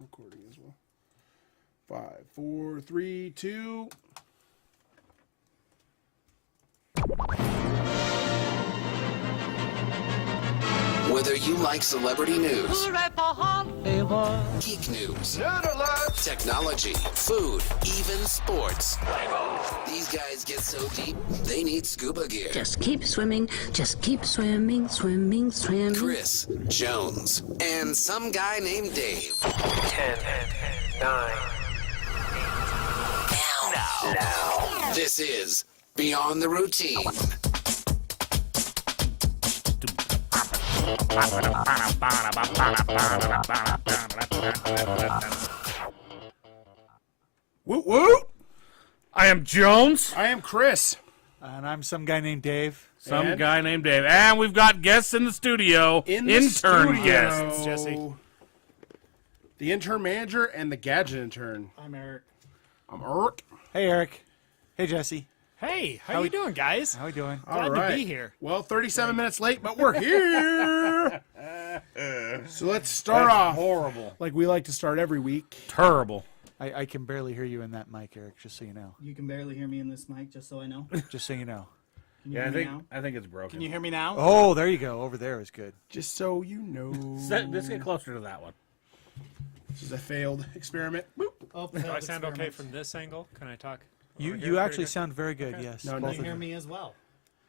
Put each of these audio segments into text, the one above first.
recording as well. 5, 4, 3, 2. Whether you like celebrity news, geek news, technology, food, even sports, these guys get so deep, they need scuba gear. Just keep swimming, just keep swimming, swimming, swimming. Chris, Jones, and some guy named Dave. 10, 9, 8. Now. This is Beyond the Routine. Woot woot! I am Jones. I am Chris. And I'm some guy named Dave. Some guy named Dave. And we've got guests in the studio. Intern studio, guests. Jesse. The intern manager and the gadget intern. I'm Eric. I'm Eric. Hey, Eric. Hey, Jesse. Hey, how you doing, guys? How we doing? All Glad right. to be here. Well, 37 minutes late, but we're here. So let's start off Horrible. like we like to start every week. Terrible. I can barely hear you in that mic, Eric, just so you know. You can barely hear me in this mic, just so I know. Just so you know. Can you Yeah, hear me now? I think it's broken. Can you hear me now? Oh, there you go. Over there is good. Just so you know. Let's get closer to that one. This is a failed experiment. Boop. Oh, Do I sound okay from this angle? Can I talk? You over here you pretty actually good? sound very good, Okay. yes. No, Can no, both you of hear you. me as well?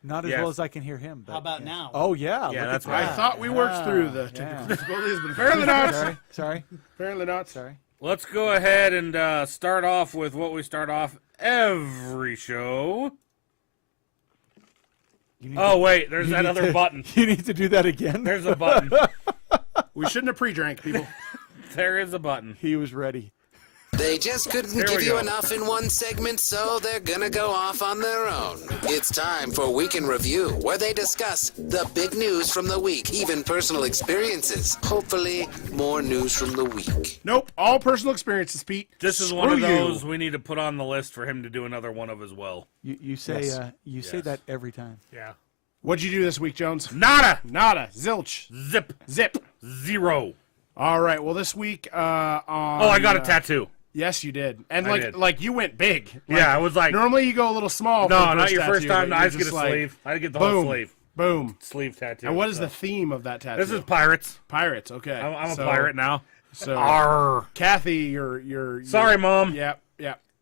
Not as Yes. well as I can hear him. But How about yes. now? Oh, yeah. Yeah, look that's at I that. thought we worked through the technical difficulties, but apparently not. Sorry. Apparently not. Sorry. Let's go ahead and start off with what we start off every show. You need Oh, to- wait. There's you that need other to- button. You need to do that again. There's a button. We shouldn't have pre-drank, people. There is a button. He was ready. They just couldn't There give we you go. enough in one segment, so they're gonna go off on their own. It's time for Week in Review, where they discuss the big news from the week, even personal experiences. Hopefully, more news from the week. Nope. All personal experiences, Pete. This is one of Screw you. those we need to put on the list for him to do another one of as well. You say Yes. you say Yes. that every time. Yeah. What'd you do this week, Jones? Nada. Nada. Zilch. Zip. Zip. Zero. All right. Well, this week on... Oh, I got a tattoo. Yes, you did. And I did. like you went big. Like, Yeah, I was like... normally you go a little small. No, for the not your first tattoo, time. but I you're just get a just like, sleeve. I get the boom, whole sleeve. Boom. Sleeve tattoo. And what is so. the theme of that tattoo? This is pirates. Pirates. Okay. I'm a So- pirate now. So Arr. Kathy, you're Sorry, Mom. Yep.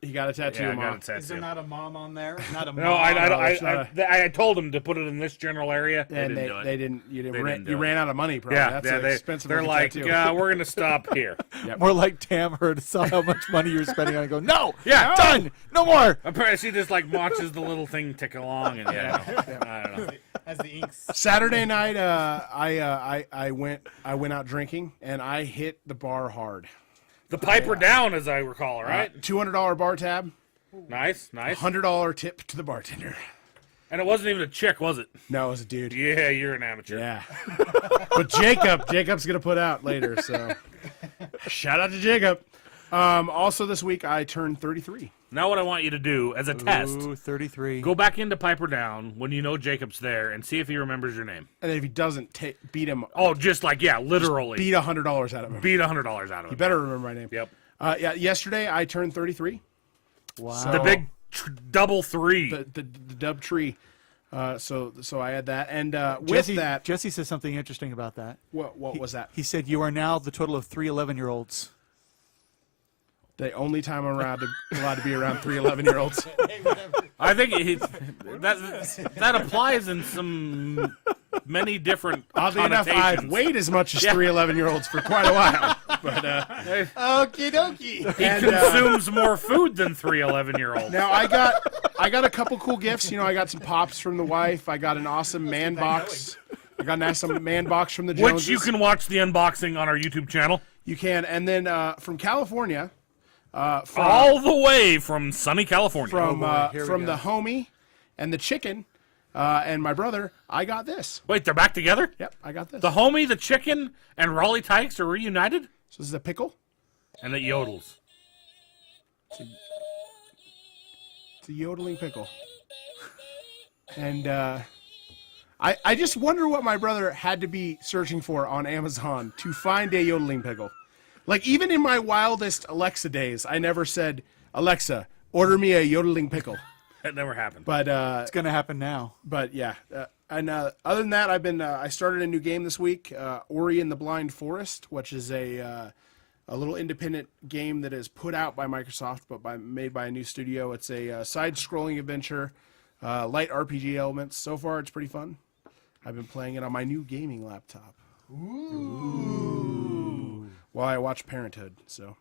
He got a tattoo. Yeah, I Mom. got a Is there tattoo. not a mom on there? Not a mom. No, it's not I told him to put it in this general area. They And didn't do it. they didn't. You didn't. They didn't do You it. ran out of money. Probably. Yeah, That's yeah. an expensive. They're looking like, tattoo. we're gonna stop here. More like Tam heard saw how much money you were spending on it and go, no! Yeah, Done! No more! Apparently, she just like watches the little thing tick along, and I don't know. As the inks. Saturday night, I went out drinking and I hit the bar hard. The piper down, as I recall, right? $200 bar tab, Nice, nice. $100 tip to the bartender. And it wasn't even a chick, was it? No, it was a dude. Yeah, you're an amateur. Yeah. But Jacob's going to put out later, so shout out to Jacob. Also this week I turned 33. Now, what I want you to do as a test, Ooh, 33. go back into Piper Down when you know Jacob's there, and see if he remembers your name. And if he doesn't, beat him. Oh, just like literally Beat $100 out of him. beat $100 out of him. You better remember my name. Yep. Yeah. Yesterday I turned 33. Wow. So- The big double three. The dub tree. So I had that, and with Jesse, that, Jesse says something interesting about that. what was that? He said, you are now the total of 3 11-year-olds. The only time I'm allowed to be around 3 11-year-olds. I think that applies in some many different Oddly enough, I've connotations. weighed as much as 3 11-year-olds for quite a while. But Okie dokie. He and, consumes more food than 3 11-year-olds. now I got a couple cool gifts. You know, I got some pops from the wife. I got an awesome man box. I got an awesome man box from the Joneses. Which you can watch the unboxing on our YouTube channel. You can, and then from California, All the way from sunny California. from here we from go. the homie and the chicken and my brother, I got this. Wait, they're back together? Yep, I got this. The homie, the chicken, and Raleigh Tykes are reunited? So this is a pickle. And it yodels. It's a yodeling pickle. And I just wonder what my brother had to be searching for on Amazon to find a yodeling pickle. Like, even in my wildest Alexa days, I never said, Alexa, order me a yodeling pickle. That never happened. But It's going to happen now. But yeah, and other than that, I've been I started a new game this week, Ori and the Blind Forest, which is a little independent game that is put out by Microsoft, but made by a new studio. It's a side-scrolling adventure, light RPG elements. So far, it's pretty fun. I've been playing it on my new gaming laptop. Ooh. While I watch Parenthood. So,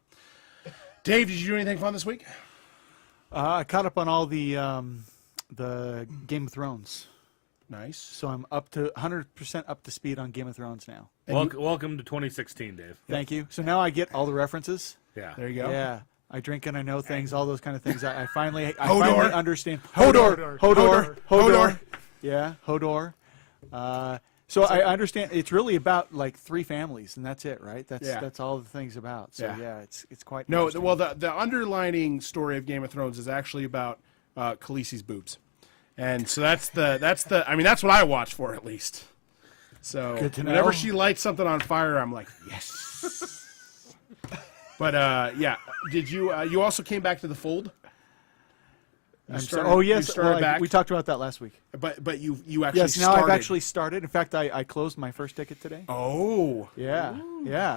Dave, did you do anything fun this week? I caught up on all the Game of Thrones. Nice. So I'm up to 100% up to speed on Game of Thrones now. Welcome to 2016, Dave. Thank you. So now I get all the references. Yeah. There you go. Yeah. I drink and I know things, all those kind of things. I finally Hodor. understand. Hodor. Hodor. Yeah, Hodor. So I understand it's really about like 3 families, and that's it, right? That's all the thing's about. So yeah, it's quite No, interesting. well, the underlining story of Game of Thrones is actually about Khaleesi's boobs, and so that's I mean, that's what I watch for at least. So Good to know. whenever she lights something on fire, I'm like, yes. But yeah, did you you also came back to the fold? You started- you started back? we talked about that last week. But you actually Yes, now started. I've actually started. In fact, I closed my first ticket today. Oh. Yeah,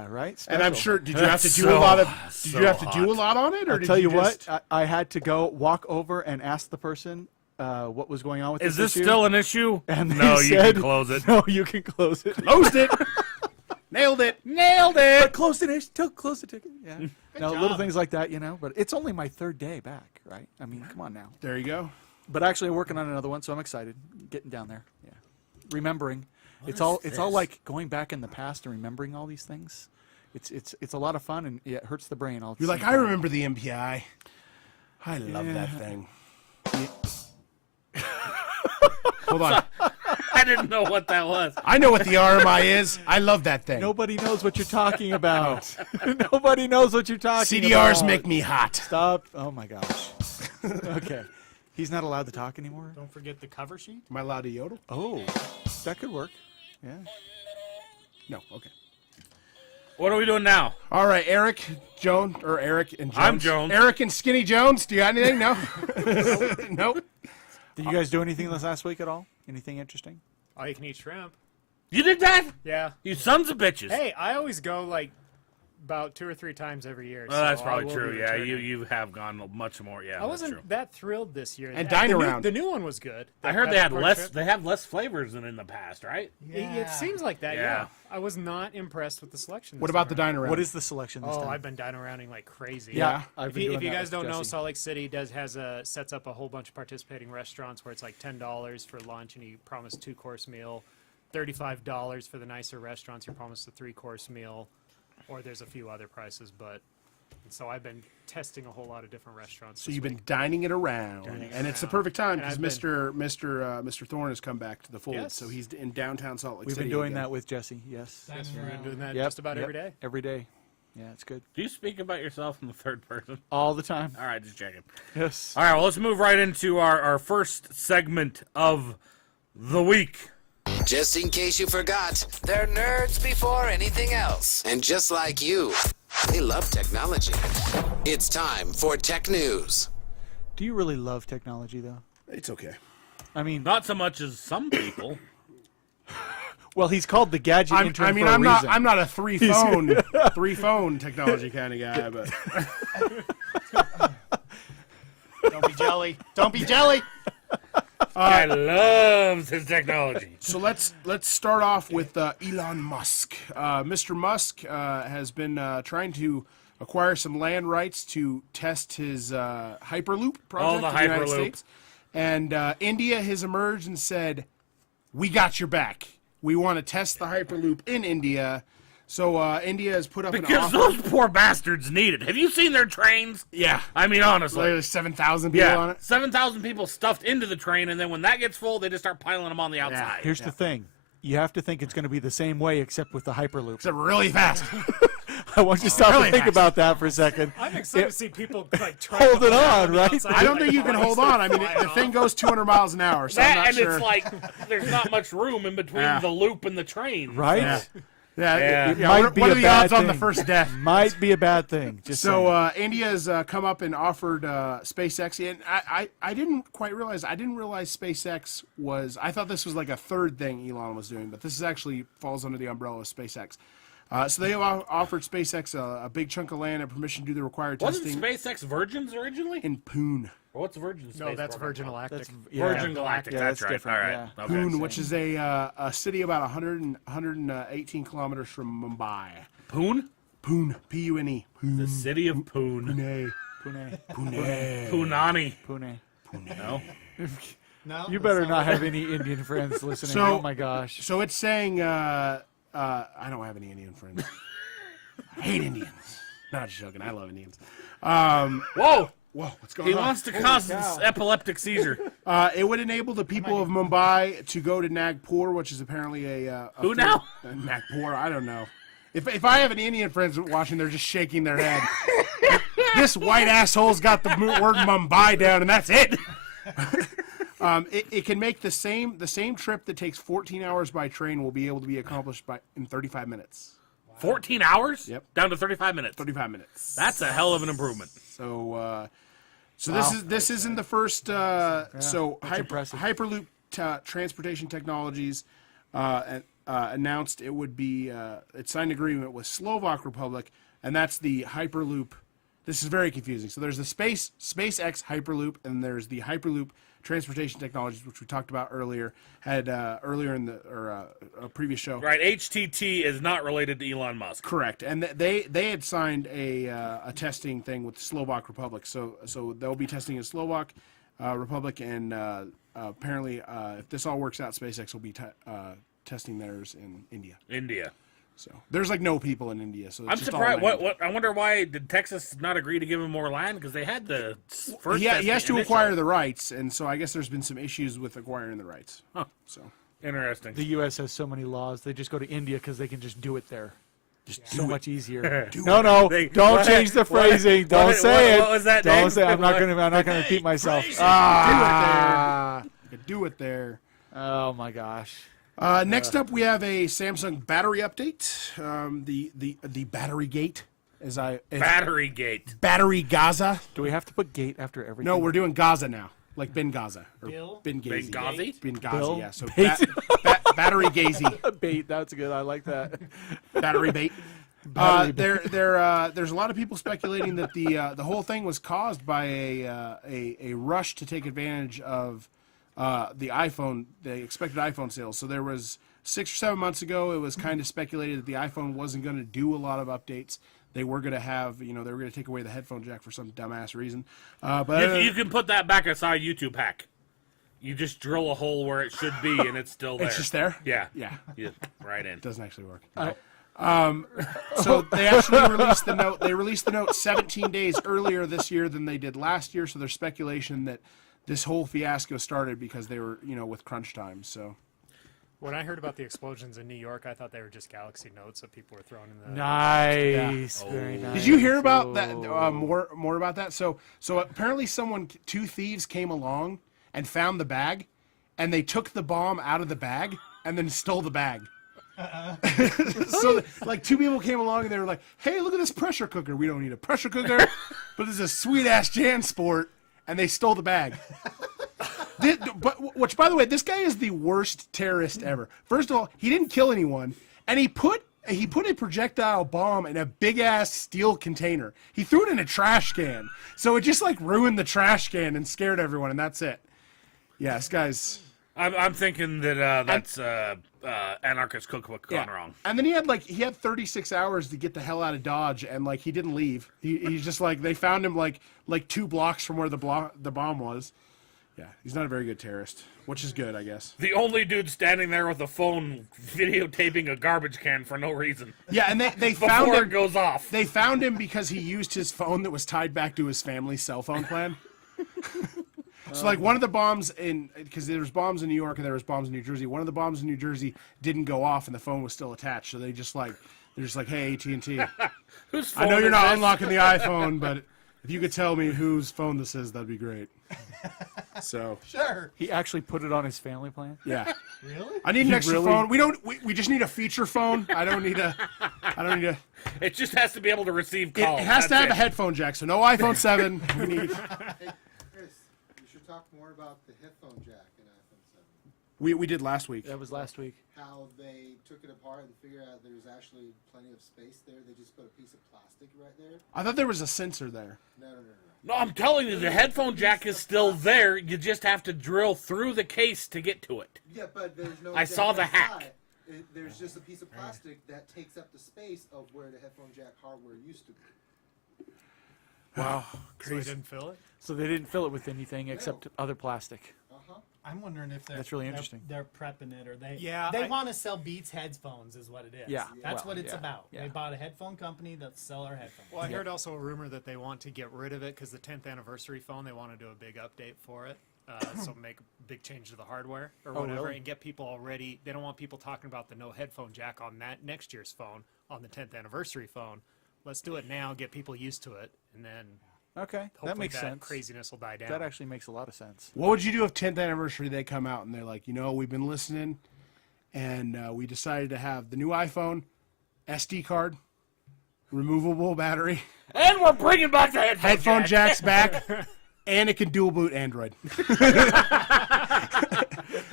right. And I'm Special. sure. Did you have to That's do so- a lot of? Did so you have to do a hot. lot on it, or I'll did tell you just, what, I had to go walk over and ask the person what was going on with Is this this issue. still an issue? And they no, you said, can close it. No, you can close it. Closed it. Nailed it. Nailed it. Close the close the ticket. Yeah. No, little things like that, But it's only my 3rd day back, right? I mean, come on now. There you go. But actually, I'm working on another one, so I'm excited. Getting down there. Yeah. Remembering. It's all this? like going back in the past and remembering all these things. It's a lot of fun, and it hurts the brain. You're like, I remember the MPI. I love that thing. Hold on. I didn't know what that was. I know what the RMI is. I love that thing. Nobody knows what you're talking about. Nobody knows what you're talking about. CDRs make me hot. Stop. Oh, my gosh. Okay. He's not allowed to talk anymore? Don't forget the cover sheet. Am I allowed to yodel? Oh, that could work. Yeah. No. Okay. What are we doing now? All right, Eric and Jones. I'm Jones. Eric and Skinny Jones. Do you got anything? No. Nope. Did you guys do anything this last week at all? Anything interesting? All you can eat shrimp. You did that? Yeah. You sons of bitches. Hey, I always go like about 2 or 3 times every year. Well, that's so probably I will true. be Yeah, returning. you have gone much more. Yeah, I that's wasn't true. that thrilled this year. And the Dine new- Around. The new one was good. I heard they have less flavors than in the past, right? It seems like that. Yeah. Yeah. I was not impressed with the selection. What this about the time dine around? What is the selection this around. Oh, time? I've been dine arounding like crazy. Yeah. I've If been you, doing if you that guys with don't know, Jesse. Salt Lake City sets up a whole bunch of participating restaurants where it's like $10 for lunch and you promise 2-course meal, $35 for the nicer restaurants. You're promised a 3-course meal, or there's a few other prices. But so I've been testing a whole lot of different restaurants. So you've been dining it around, and it's the perfect time because And I've Mr. Thorne has come back to the fold. Yes. So he's in downtown Salt Lake We've City. been doing again. that with Jesse. Yes. Yes, we've been doing that Yep, just about yep, every day. Every day. Yeah, it's good. Do you speak about yourself in the third person? All the time. All right, just checking. Yes. All right, well, let's move right into our first segment of the week. Just in case you forgot, they're nerds before anything else. And just like you, they love technology. It's time for Tech News. Do you really love technology, though? It's okay. I mean, Not so much as some people. well, he's called the Gadget Intern for a reason. I'm not a three phone technology kind of guy, but Don't be jelly. Don't be jelly. I loves his technology. so let's start off with Elon Musk. Mr. Musk has been trying to acquire some land rights to test his Hyperloop project the in the United Hyperloop. States. And India has emerged and said, "We got your back. We want to test the Hyperloop in India." So India has put up an Because offer. those poor bastards need it. Have you seen their trains? Yeah, I mean, honestly. there's 7,000 people on Yeah, it. 7,000 people stuffed into the train, and then when that gets full, they just start piling them on the outside. Here's the thing. You have to think it's going to be the same way, except with the Hyperloop. It's really fast. I want you to stop Really and think fast. about that for a second. I'm excited to see people like try Hold to it hold on, on the right? outside, I don't like, think you can hold on. I mean, the thing goes 200 miles an hour, so I'm That, not and sure. it's like there's not much room in between Yeah. the loop and the train. Right? Yeah. Yeah. might be what a are the bad odds on the thing. first death? Might be a bad thing. Just saying. So India has come up and offered SpaceX, and I didn't quite realize. I didn't realize SpaceX was. I thought this was like a third thing Elon was doing, but this is actually falls under the umbrella of SpaceX. So they offered SpaceX a big chunk of land and permission to do the required Wasn't testing SpaceX Virgin's originally? in Poon. What's Virgin Space? No, that's program Virgin called? Galactic. Virgin Galactic. Yeah, that's that's right. All different, right. Okay. Poon, which is a city about 118 kilometers from Mumbai. Poon? Poon, P-U-N-E. Poon. The city of Poon. Pune. Pune. Pune. Punani. Pune. No? No, You better not have any Indian friends listening. So- Oh my gosh. So it's saying, I don't have any Indian friends. I hate Indians. Not joking. I love Indians. Whoa! Whoa, what's going He on? wants to cause this epileptic seizure. It would enable the people of Mumbai to go to Nagpur, which is apparently a Who now? Nagpur, I don't know. If I have an Indian friends watching, they're just shaking their head. This white asshole's got the word Mumbai down, and that's it. It can make the same trip that takes 14 hours by train will be able to be accomplished in 35 minutes. 14 hours? Yep. Down to 35 minutes. 35 minutes. That's a hell of an improvement. So, this isn't the first. So impressive. HyperLoop Transportation Technologies announced it would be it signed an agreement with Slovak Republic, and that's the HyperLoop. This is very confusing. So there's the SpaceX HyperLoop, and there's the HyperLoop Transportation Technologies, which we talked about earlier. Had earlier in a previous show. Right, HTT is not related to Elon Musk. Correct, and they had signed a testing thing with the Slovak Republic, so they'll be testing in Slovak Republic, and apparently, if this all works out, SpaceX will be testing theirs in India. India. So there's like no people in India, so it's I'm just surprised. all land. What? I wonder why did Texas not agree to give him more land? Because they had the first. He has testing to initial. acquire the rights, and so I guess there's been some issues with acquiring the rights. Huh. So Interesting. The U.S. has so many laws. They just go to India because they can just do it there. Just so much easier. They- Don't what- change the what- phrasing. what- Don't what- say it. what was that Don't name? say. I'm not What? gonna. I'm not gonna repeat myself. do it there. Oh my gosh. Next up, we have a Samsung battery update. The battery gate, Battery gate. battery Gaza. Do we have to put gate after everything? No, we're doing Gaza now, like Ben Gaza or Bill? Benghazi. Benghazi? Benghazi, Bill? yeah. So Bait. battery gazy, bait. That's good. I like that. battery bait. Battery bait. There's a lot of people speculating that the whole thing was caused by a rush to take advantage of the expected iPhone sales. So there was 6 or 7 months ago, it was kind of speculated that the iPhone wasn't going to do a lot of updates. They were going to have, they were going to take away the headphone jack for some dumbass reason. But You can put that back aside. YouTube hack. You just drill a hole where it should be, and it's still there. it's just there. Yeah. Yeah, Yeah. Right in. it doesn't actually work. So they actually released the note. They released the note 17 days earlier this year than they did last year. So there's speculation that this whole fiasco started because they were, with crunch time. So When I heard about the explosions in New York, I thought they were just Galaxy Notes that people were throwing in the. Nice. Very nice. did you hear about that? Oh. More about that? So apparently two thieves came along and found the bag, and they took the bomb out of the bag and then stole the bag. So like two people came along and they were like, "Hey, look at this pressure cooker. We don't need a pressure cooker, but this is a sweet ass JanSport," and they stole the bag. Which, by the way, this guy is the worst terrorist ever. First of all, he didn't kill anyone, and he put a projectile bomb in a big ass steel container. He threw it in a trash can, so it just like ruined the trash can and scared everyone, and that's it. Yeah, this guy's. I'm thinking that that's Anarchist Cookbook gone Yeah. wrong. And then he had 36 hours to get the hell out of Dodge, and like he didn't leave. He's just like they found him like 2 blocks from where the bomb was. Yeah, he's not a very good terrorist, which is good, I guess. The only dude standing there with a phone videotaping a garbage can for no reason. Yeah, and they found Before it him. goes off. They found him because he used his phone that was tied back to his family's cell phone plan. So like one of the bombs because there was bombs in New York and there was bombs in New Jersey. One of the bombs in New Jersey didn't go off and the phone was still attached. So they're just like, "Hey, AT&T, Whose I phone know you're is not this? unlocking the iPhone, but if you could tell me whose phone this is, that'd be great." So Sure. He actually put it on his family plan. yeah, Really? I need an extra really- phone. We just need a feature phone. I don't need a. It just has to be able to receive It calls. has to That's have a it. headphone jack. So no iPhone 7. We need. Chris, you should talk more about the headphone jack in iPhone 7. We did last week. That was last week. How they took it apart and figured out there's actually plenty of space there. They just put a piece of plastic right there. I thought there was a sensor there. No. No, I'm telling you, the headphone jack is still there. You just have to drill through the case to get to it. Yeah, but there's no. I jack saw the inside. hack. There's just a piece of plastic that takes up the space of where the headphone jack hardware used to be. Wow, So they crazy. didn't fill it? So they didn't fill it with anything except other plastic. I'm wondering if That's really interesting. They're prepping it, or they Yeah, they I- want to sell Beats headphones, is what it is. Yeah, that's well, what it's yeah, about. yeah. They bought a headphone company that sell our headphones. Well, I heard also a rumor that they want to get rid of it because the 10th anniversary phone, they want to do a big update for it. So make a big change to the hardware or Oh, whatever, really? and get people already. They don't want people talking about the no headphone jack on that next year's phone, on the 10th anniversary phone. Let's do it now, get people used to it, and then Okay, hopefully that makes sense. craziness will die down. That actually makes a lot of sense. What would you do if 10th anniversary they come out and they're like, we've been listening, and we decided to have the new iPhone, SD card, removable battery, And we're bringing back the headphone jacks back, and it can dual boot Android.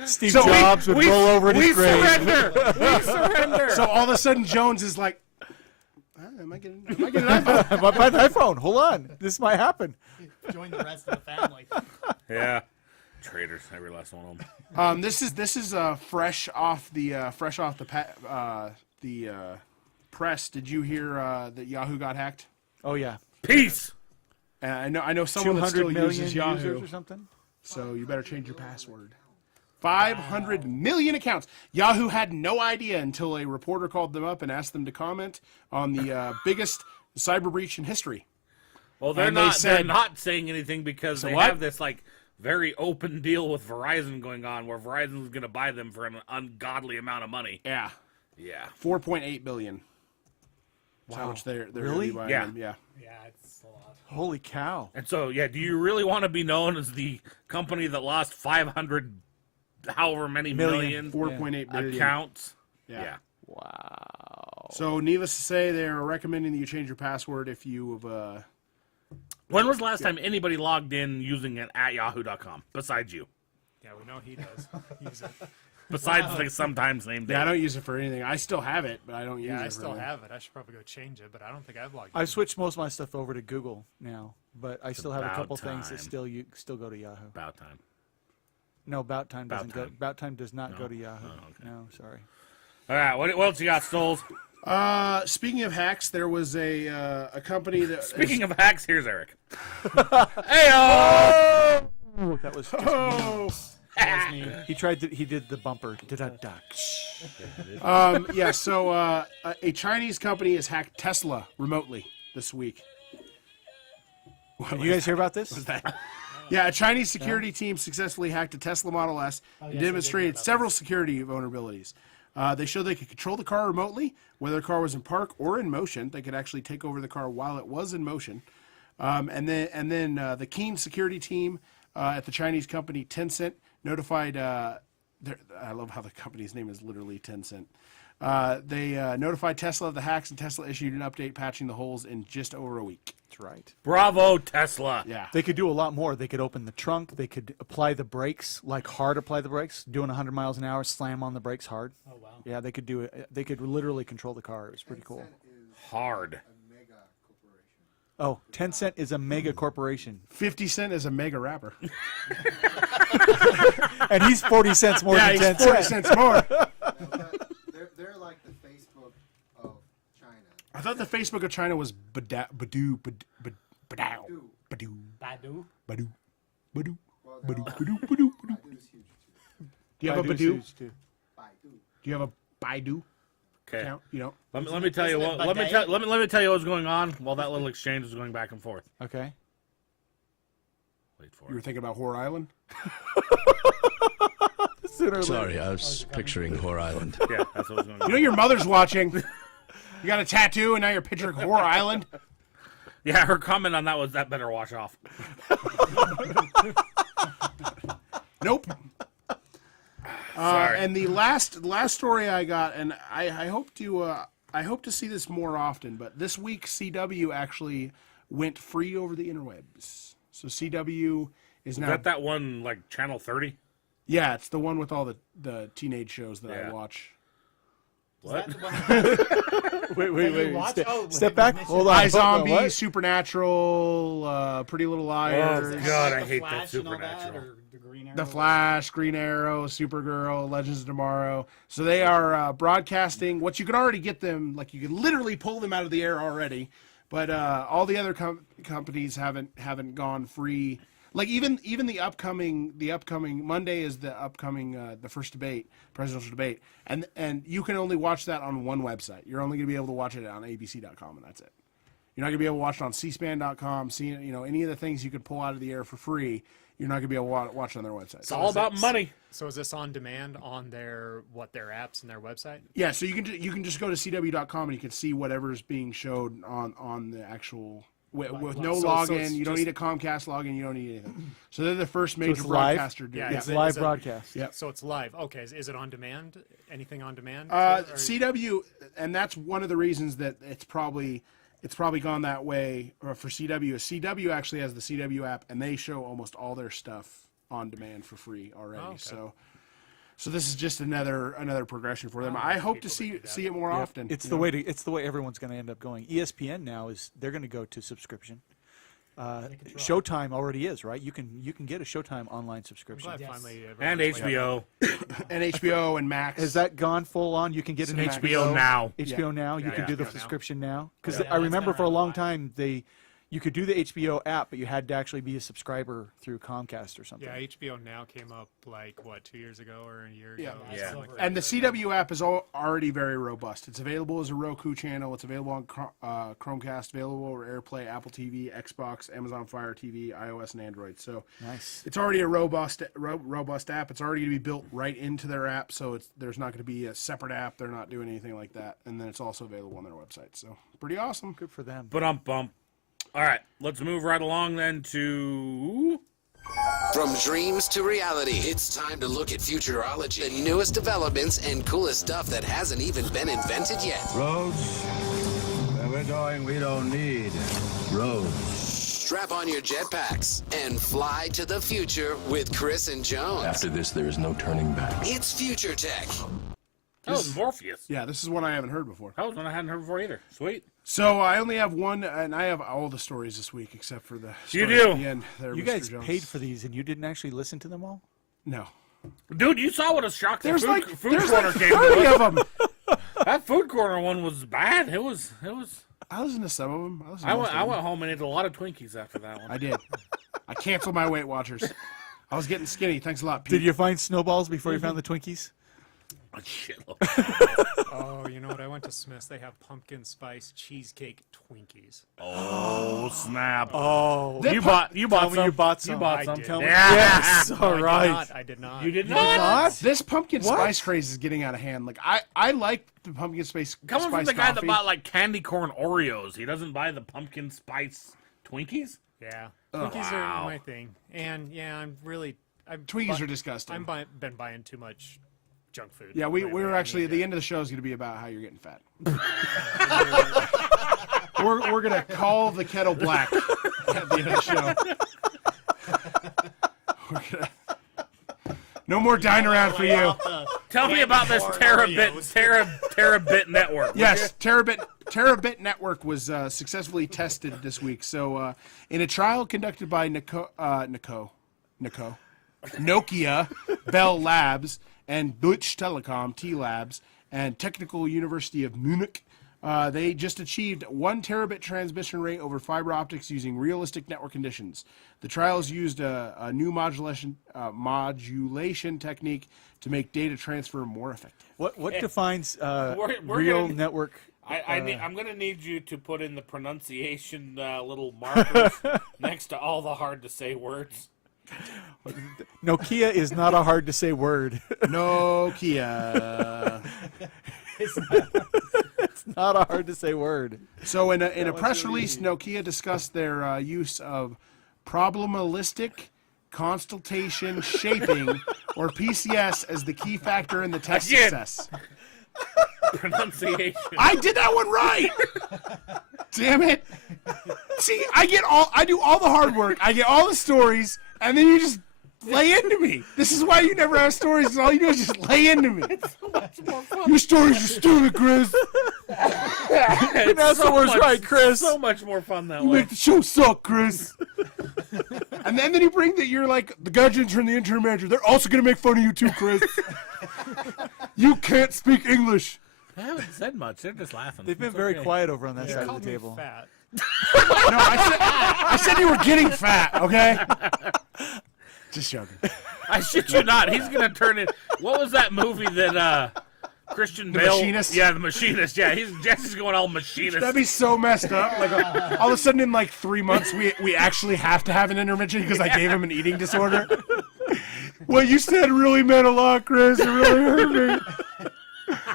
Steve So Jobs would roll over in We his grave. surrender. We surrender. So all of a sudden Jones is like, am I getting an iPhone? I might buy an iPhone. Hold on, this might happen. Join the rest of the family. Yeah. Traitors, every last one of them. This is fresh off the press. Did you hear that Yahoo got hacked? Oh yeah, Peace. I know someone that 200 still million uses Yahoo, users or something. so you better change your password. 500 million accounts. Yahoo had no idea until a reporter called them up and asked them to comment on the biggest cyber breach in history. Well, they're And they not. They're said- not saying anything because So they what? have this very open deal with Verizon going on, where Verizon's going to buy them for an ungodly amount of money. Yeah, Yeah. 4.8 billion. That's how much they're Really? gonna be buying Yeah. them. Yeah. Yeah, it's a lot. Holy cow! And so, yeah, do you really want to be known as the company that lost 500, however many million 4.8 billion. accounts? Yeah. Wow. So, needless to say, they're recommending that you change your password if you've. When was the last time anybody logged in using it at yahoo.com besides you? Yeah, we know he does use it. Besides sometimes named Yeah, I don't use it for anything. I still have it, but I don't use it. Yeah, I for still anything. have it. I should probably go change it, but I don't think I've logged in. I've switched most of my stuff over to Google now, but I still have a about couple things that time. still go to Yahoo. About time. No, About Time About doesn't go. Time. About Time does not go to Yahoo. Oh, okay. No, sorry. All right, what else you got, Stoles? Speaking of hacks, there was a company that. Speaking of hacks, here's Eric. Hey-oh! Oh, that was. Just Oh. He tried. He did the bumper. Da-da-da. Yeah, so a Chinese company has hacked Tesla remotely this week. Did you guys hear about this? Yeah, a Chinese security team successfully hacked a Tesla Model S and demonstrated several security vulnerabilities. They showed they could control the car remotely, whether the car was in park or in motion. They could actually take over the car while it was in motion. And then the Keen security team at the Chinese company Tencent notified. I love how the company's name is literally Tencent. They notified Tesla of the hacks, and Tesla issued an update patching the holes in just over a week. That's right. Bravo, Tesla. Yeah. They could do a lot more. They could open the trunk. They could apply the brakes, like hard apply the brakes, doing 100 miles an hour, slam on the brakes hard. Oh wow. Yeah, they could do it. They could literally control the car. It was pretty cool. Hard. Oh, Tencent is a mega corporation. 50 Cent is a mega rapper. And he's 40 cents more Yeah, than he's 10 40 cents. cents more. They're like the Facebook of China. I thought the Facebook of China was Badoo, Badoo, Badoo, Badoo, Badoo, Badu. Badoo, Badoo, Well, Badoo, they're Badoo, Badoo, Badoo. Badu's huge too. Do you have a Baidu's Badoo? huge, too. Baidu. Do you have a Baidu Okay. account? You don't? Let me tell you Isn't it what. Let me bidet? tell you what's going on while that little exchange was going back and forth. Okay. Wait for You were it. thinking about Whore Island? Sooner or Sorry, later. I was picturing Whore Island. Yeah, that's what was going You on. know your mother's watching. You got a tattoo and now you're picturing Whore Island? Yeah, her comment on that was that better wash off. Nope. Sorry. And the last story I got, and I hope to see this more often, but this week CW actually went free over the interwebs. So CW is now that one like Channel 30? Yeah, it's the one with all the teenage shows that I watch. What? Wait. Step back. Hold on. iZombie, What? Supernatural, Pretty Little Liars. Oh, God, I The hate Flash that and all Supernatural. or the Green Arrow? The Flash, Green Arrow, Supergirl, Legends of Tomorrow. So they are broadcasting, what you can already get them, like you can literally pull them out of the air already, but all the other companies haven't gone free. Like even the upcoming Monday is the upcoming the first debate, presidential debate, and you can only watch that on one website. You're only going to be able to watch it on abc.com, and that's it. You're not going to be able to watch it on cspan.com. Any of the things you could pull out of the air for free. You're not going to be able to watch it on their website. It's all about money. So is this on demand on their apps and their website? Yeah, so you can just go to cw.com and you can see whatever's being showed on the actual with no login. You don't need a Comcast login. You don't need anything. So they're the first major broadcaster. It's live broadcast. Yeah. So it's live. Okay. Is it on demand? Anything on demand? CW, and that's one of the reasons that it's probably gone that way for CW. CW actually has the CW app, and they show almost all their stuff on demand for free already. Oh, okay. So this is just another progression for them. I hope to see it more often. It's the way everyone's going to end up going. ESPN now they're going to go to subscription. Showtime already is, right? You can get a Showtime online subscription. And HBO. And HBO and Max. Has that gone full on? You can get an HBO Now. HBO Now. You can do the HBO Now. subscription now. Because I remember for a long time you could do the HBO app, but you had to actually be a subscriber through Comcast or something. Yeah, HBO Now came up 2 years ago or a year Yeah. ago. Yeah. And the CW app is already very robust. It's available as a Roku channel. It's available on Chromecast, available over AirPlay, Apple TV, Xbox, Amazon Fire TV, iOS, and Android. So Nice. it's already a robust app. It's already going to be built right into their app, so there's not going to be a separate app. They're not doing anything like that. And then it's also available on their website. So pretty awesome. Good for them. Bump. All right, let's move right along then to... From dreams to reality, it's time to look at futurology, the newest developments and coolest stuff that hasn't even been invented yet. Roads, where we're going, we don't need roads. Strap on your jetpacks and fly to the future with Chris and Jones. After this, there is no turning back. It's Future Tech. That was Morpheus. Yeah, this is one I haven't heard before. That was one I hadn't heard before either. Sweet. So I only have one, and I have all the stories this week except for the story do. at the end. There, You Mr. guys Jones. paid for these, and you didn't actually listen to them all? No. Dude, you saw what a shock that There's food there's corner like came 30 with. of them. That food corner one was bad. It was. I listened to some of them. I went home and ate a lot of Twinkies after that one. I did. I canceled my Weight Watchers. I was getting skinny. Thanks a lot, Pete. Did you find snowballs before you found the Twinkies? Oh, shit. Oh, you know what? I went to Smith's. They have pumpkin spice cheesecake Twinkies. Oh, snap. Oh. They You pu- bought Tell me some. you bought some. You bought I some. did. Tell me. Yeah. Yes. No, All right. I did not. You did did not? not? This pumpkin What? spice craze is getting out of hand. Like I like the pumpkin spice. Coming from spice the guy that coffee. bought like candy corn Oreos, he doesn't buy the pumpkin spice Twinkies? Yeah, Oh, Twinkies wow. are my thing, and yeah, Twinkies are disgusting. been buying too much junk food. Yeah, we lately. were I actually need at the to- end of the show is going to be about how you're getting fat. we're going to call the kettle black at the end of the show. We're gonna... No more dine around for you. Tell me about this terabit network. Yes, Terabit Network was successfully tested this week. So, in a trial conducted by Nokia, Bell Labs, and Deutsche Telekom, T-Labs, and Technical University of Munich, they just achieved 1 terabit transmission rate over fiber optics using realistic network conditions. The trials used a new modulation technique to make data transfer more effective. What defines We're real gonna- network? I'm going to need you to put in the pronunciation little markers next to all the hard-to-say words. Nokia is not a hard to say word. Nokia. It's not a hard to say word. So in a press release, Nokia discussed their use of probabilistic consultation shaping, or PCS, as the key factor in the test Again. success. Pronunciation. I did that one right. Damn it. See, I do all the hard work. I get all the stories, and then you just lay into me. This is why you never have stories, because all you do is just lay into me. It's so much more fun. Your stories are stupid, Chris. That's the worst, right, Chris? So much more fun that You way. make the show suck, Chris. And then you bring that you're like the Gadget Intern, the intern manager. They're also going to make fun of you too, Chris. You can't speak English. I haven't said much. They're just laughing. They've been It's very okay. quiet over on that side of Called the me table. fat. No, I said you were getting fat, okay? Just joking. I shit you not. He's gonna turn it. What was that movie that Christian Bale? Machinist? Yeah, The Machinist. Yeah, Jesse's going all machinist. That'd be so messed up. Like all of a sudden, in like 3 months, we actually have to have an intervention because I gave him an eating disorder. What you said really meant a lot, Chris. It really hurt me.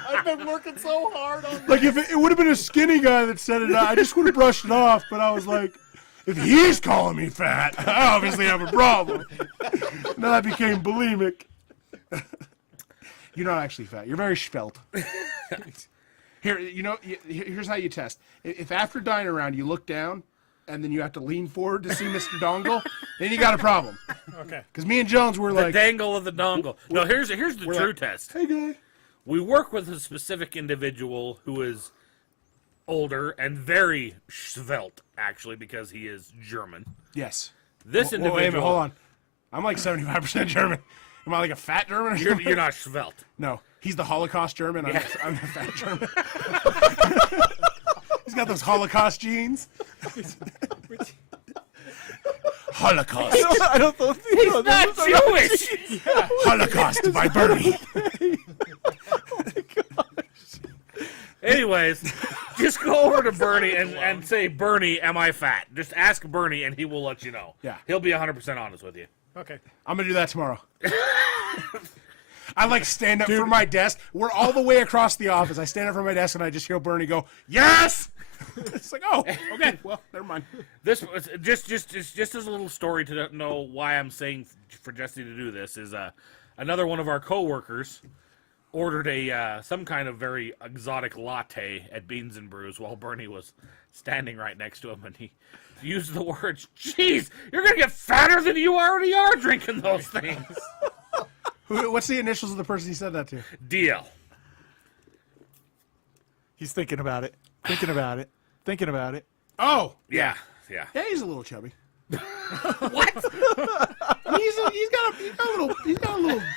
I've been working so hard on Like if it would have been a skinny guy that said it, I just would have brushed it off. But I was like, if he's calling me fat, I obviously have a problem. Now I became bulimic. You're not actually fat. You're very svelte. Here, here's how you test. If after dining around you look down, and then you have to lean forward to see Mr. Dongle, then you got a problem. Okay. Because me and Jones were The like, dangle of the dongle. No, here's the true like, test. hey guy. We work with a specific individual who is older and very svelte, actually, because he is German. Yes. This Wait a individual. minute, hold on. I'm like 75% German. Am I like a fat German or something? You're not svelte. No, he's the Holocaust German. Yeah. I'm the fat German. He's got those Holocaust genes. Holocaust. I don't think He's not Jewish. Holocaust by Bernie. Anyways, just go over to Bernie and say, Bernie, am I fat? Just ask Bernie and he will let you know. Yeah. He'll be 100% honest with you. Okay. I'm going to do that tomorrow. I like stand up from my desk. We're all the way across the office. I stand up from my desk and I just hear Bernie go, yes! It's like, oh, okay, well, never mind. This was just as a little story to know why I'm saying for Jesse to do this is another one of our coworkers ordered some kind of very exotic latte at Beans and Brews while Bernie was standing right next to him, and he used the words, "Jeez, you're gonna get fatter than you already are drinking those things." What's the initials of the person he said that to? DL. He's thinking about it. Thinking about it. Thinking about it. Oh, Yeah. yeah, he's a little chubby. What?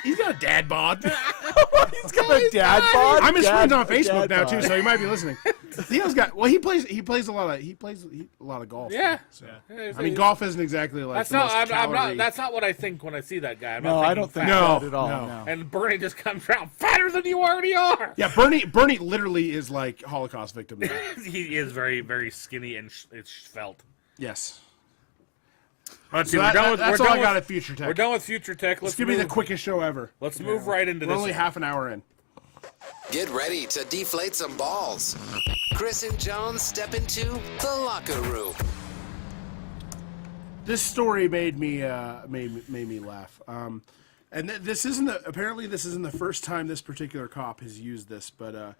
He's got a dad bod. He's got a dad bod. I'm his friend on Dad Facebook now too, bod. so he might be listening. Theo's got he plays a lot of golf. Yeah. So. I mean, golf isn't exactly like the most I'm not. calorie- That's not what I think when I see that guy. I'm No, not I don't think fat. that at all. no. No. And Bernie just comes around fatter than you already are. Yeah, Bernie literally is like Holocaust victim. Now. He is very, very skinny and it's felt. Yes. Let's see. So that's all I got at Future Tech. We're done with Future Tech. It's Let's gonna be the move- quickest show ever. Let's move right into We're this. only half an hour in. Get ready to deflate some balls. Chris and Jones step into the locker room. This story made me laugh. And this isn't apparently this isn't the first time this particular cop has used this, but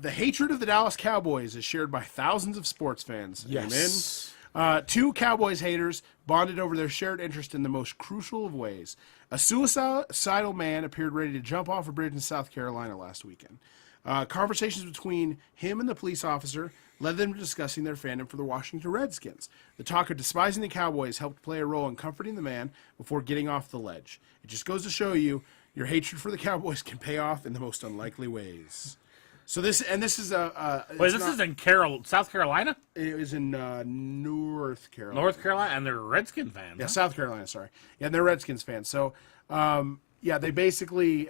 the hatred of the Dallas Cowboys is shared by thousands of sports fans. Yes. Amen. Two Cowboys haters bonded over their shared interest in the most crucial of ways. A suicidal man appeared ready to jump off a bridge in South Carolina last weekend. Conversations between him and the police officer led them to discussing their fandom for the Washington Redskins. The talk of despising the Cowboys helped play a role in comforting the man before getting off the ledge. It just goes to show you your hatred for the Cowboys can pay off in the most unlikely ways. So this is Wait, this is in South Carolina? It was in North Carolina. North Carolina, and they're Redskin fans. Yeah, huh? South Carolina, sorry. Yeah, they're Redskins fans. So, yeah, they basically,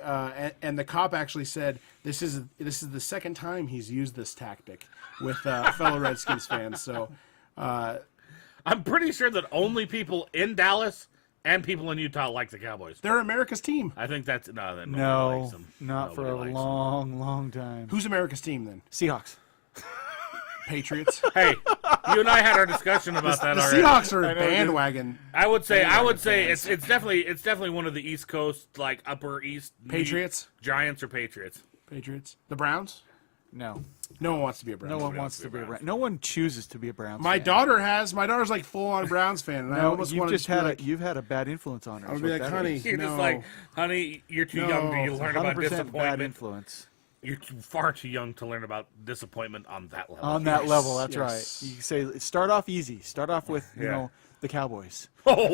and the cop actually said this is the second time he's used this tactic with fellow Redskins fans. So, I'm pretty sure that only people in Dallas and people in Utah like the Cowboys. they're America's team. I think that's nobody likes No, them. not for Nobody a likes them. long, long time. Who's America's team then? Seahawks. Patriots. Hey, you and I had our discussion about that The already. Seahawks are bandwagon. I would say it's definitely one of the East Coast, like Upper East Patriots, Giants or Patriots. Patriots. The Browns. No. No one wants to be a Browns. No one wants to be a Browns. No one chooses to be a Browns. My fan. daughter has. My daughter's like full on Browns fan, and I almost want to just had you've had a bad influence on her. I would be like, honey, You're just like, honey, you're too young to learn about 100% disappointment. bad influence. You're far too young to learn about disappointment on that level. On that level, that's right. You say start off easy. Start off with you know the Cowboys. Oh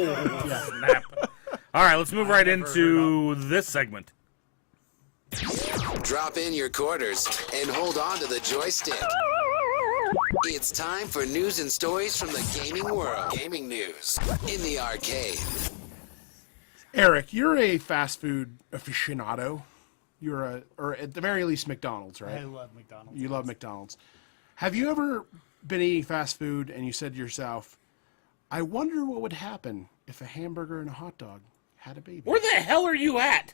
snap! All right, let's move right into this segment. Drop in your quarters and hold on to the joystick. It's time for news and stories from the gaming world. Gaming news in the arcade. Eric, you're a fast food aficionado. Or at the very least, McDonald's, right? I love McDonald's. You love McDonald's. Have you ever been eating fast food and you said to yourself, I wonder what would happen if a hamburger and a hot dog had a baby? Where the hell are you at?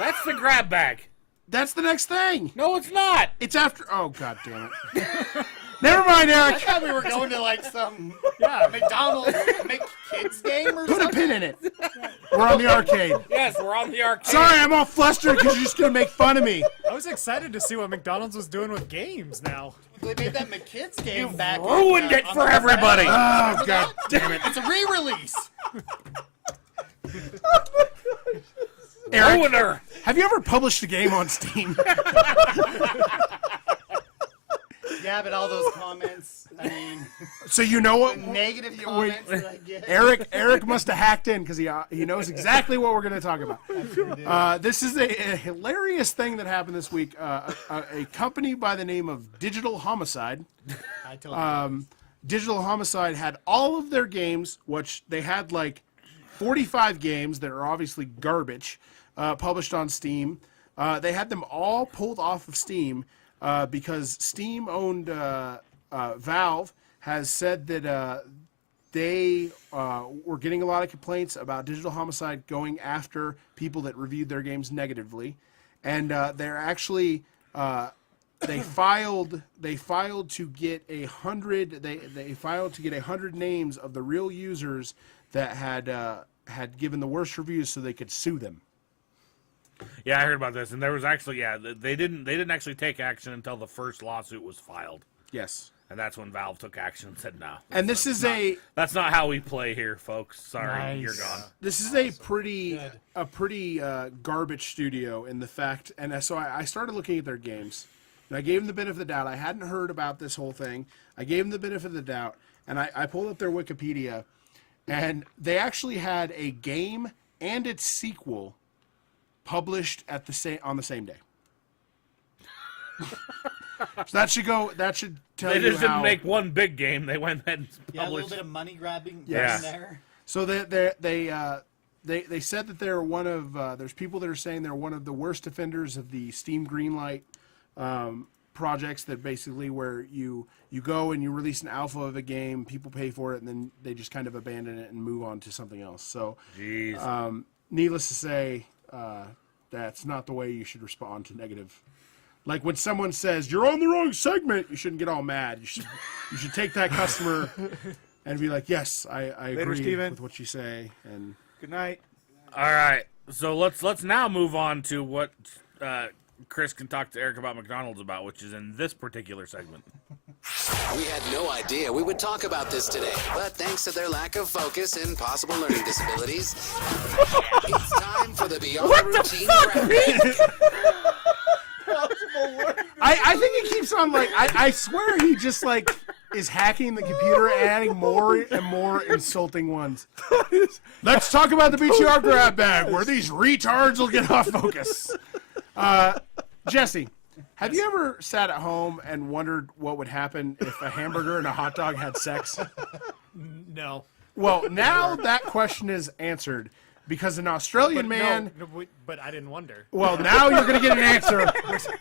That's the grab bag. That's the next thing. No, it's not. It's after. Oh, God damn it. Never mind, Eric. I thought we were going to like some McDonald's kids game or Put something. a pin in it. We're on the arcade. Yes, we're on the arcade. Sorry, I'm all flustered because you're just going to make fun of me. I was excited to see what McDonald's was doing with games now. They made that McKids game back. Ruined it for everybody. Oh, God damn it. It's a re-release. Eric, Ruiner. have you ever published a game on Steam? Yeah, but all those comments, I mean, So you know what? negative comments that I get. Eric must have hacked in because he knows exactly what we're going to talk about. This is a hilarious thing that happened this week. A company by the name of Digital Homicide. I told you. Digital Homicide had all of their games, which they had like 45 games that are obviously garbage, published on Steam. They had them all pulled off of Steam because Steam-owned Valve has said that they were getting a lot of complaints about Digital Homicide going after people that reviewed their games negatively, and they're actually they filed to get 100 they filed to get 100 names of the real users that had given the worst reviews so they could sue them. Yeah, I heard about this, and there was actually they didn't actually take action until the first lawsuit was filed. Yes. And that's when Valve took action and said no. And this is that's not how we play here, folks. Sorry, Nice. you're gone. This is a pretty garbage studio in the fact, and so I started looking at their games, and I gave them the benefit of the doubt. I hadn't heard about this whole thing. I gave them the benefit of the doubt, and I pulled up their Wikipedia, and they actually had a game and its sequel published on the same day. So that should tell They you just how. didn't make one big game. They went and Yeah, a little published. bit of money grabbing Yes. in there. So they said that they're one of there's people that are saying they're one of the worst offenders of the Steam Greenlight projects, that basically where you go and you release an alpha of a game, people pay for it, and then they just kind of abandon it and move on to something else. So needless to say, that's not the way you should respond to negative. Like when someone says you're on the wrong segment, you shouldn't get all mad. You should take that customer and be like, yes, I agree Steven. with what you say. And Good night. All right, so let's now move on to what Chris can talk to Eric about McDonald's about, which is in this particular segment. We had no idea we would talk about this today, but thanks to their lack of focus and possible learning disabilities, it's time for the Beyond Routine Graphic. I think he keeps on like I swear he just like is hacking the computer and adding more and more insulting ones. Let's talk about the BtR grab bag where these retards will get off focus. Jesse, have you ever sat at home and wondered what would happen if a hamburger and a hot dog had sex? No. Well, now that question is answered because an Australian man. But I didn't wonder. Well, now you're going to get an answer.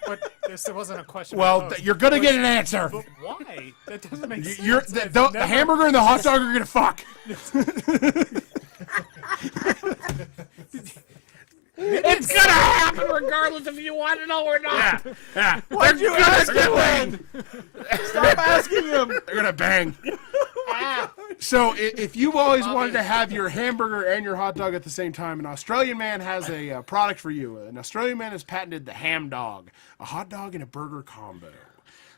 But this wasn't a question. Well, posed. you're going to get an answer. But why? That doesn't make sense. The hamburger and the hot dog are going to fuck. It's gonna happen regardless if you want to know or not. Yeah. Why'd you ask him? Stop asking him. They're gonna bang. So if you've always wanted to have your hamburger and your hot dog at the same time, an Australian man has a product for you. An Australian man has patented the ham dog, a hot dog and a burger combo.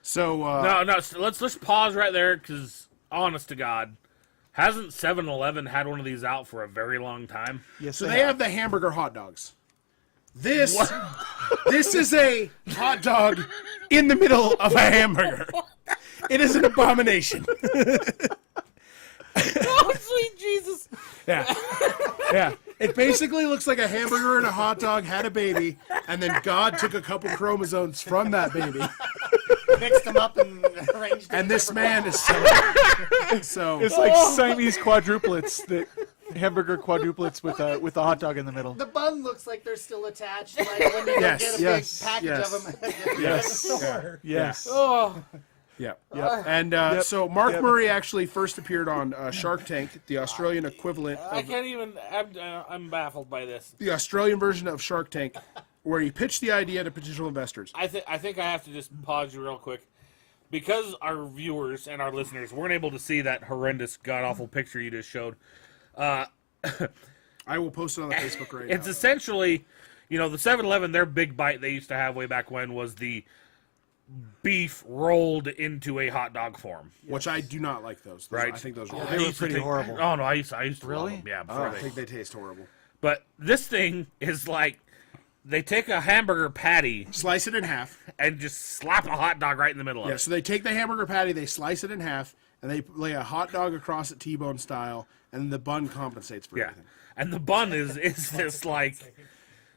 So no. So let's pause right there because, honest to God, hasn't 7-Eleven had one of these out for a very long time? Yes, so they have the hamburger hot dogs. This is a hot dog in the middle of a hamburger. It is an abomination. Oh, sweet Jesus. Yeah. It basically looks like a hamburger and a hot dog had a baby, and then God took a couple chromosomes from that baby. Mixed them up and arranged them. And this man is so. It's like Siamese quadruplets, that hamburger quadruplets with a hot dog in the middle. The bun looks like they're still attached. Like when you get a big package of them. Yes. Oh. Yeah. And so Mark Murray actually first appeared on Shark Tank, the Australian equivalent. I can't even. I'm baffled by this. The Australian version of Shark Tank, where he pitched the idea to potential investors. I think I have to just pause you real quick, because our viewers and our listeners weren't able to see that horrendous, god awful picture you just showed. I will post it on the Facebook right now. It's essentially, the 7-Eleven, their big bite they used to have way back when was the beef rolled into a hot dog form, which I do not like those. Right? I think those are they were pretty horrible. Oh no, I used to Really? love them. Yeah, I think they taste horrible. But this thing is like they take a hamburger patty, slice it in half, and just slap a hot dog right in the middle of it. Yeah, so they take the hamburger patty, they slice it in half, and they lay a hot dog across it T-bone style, and the bun compensates for everything. And the bun is this like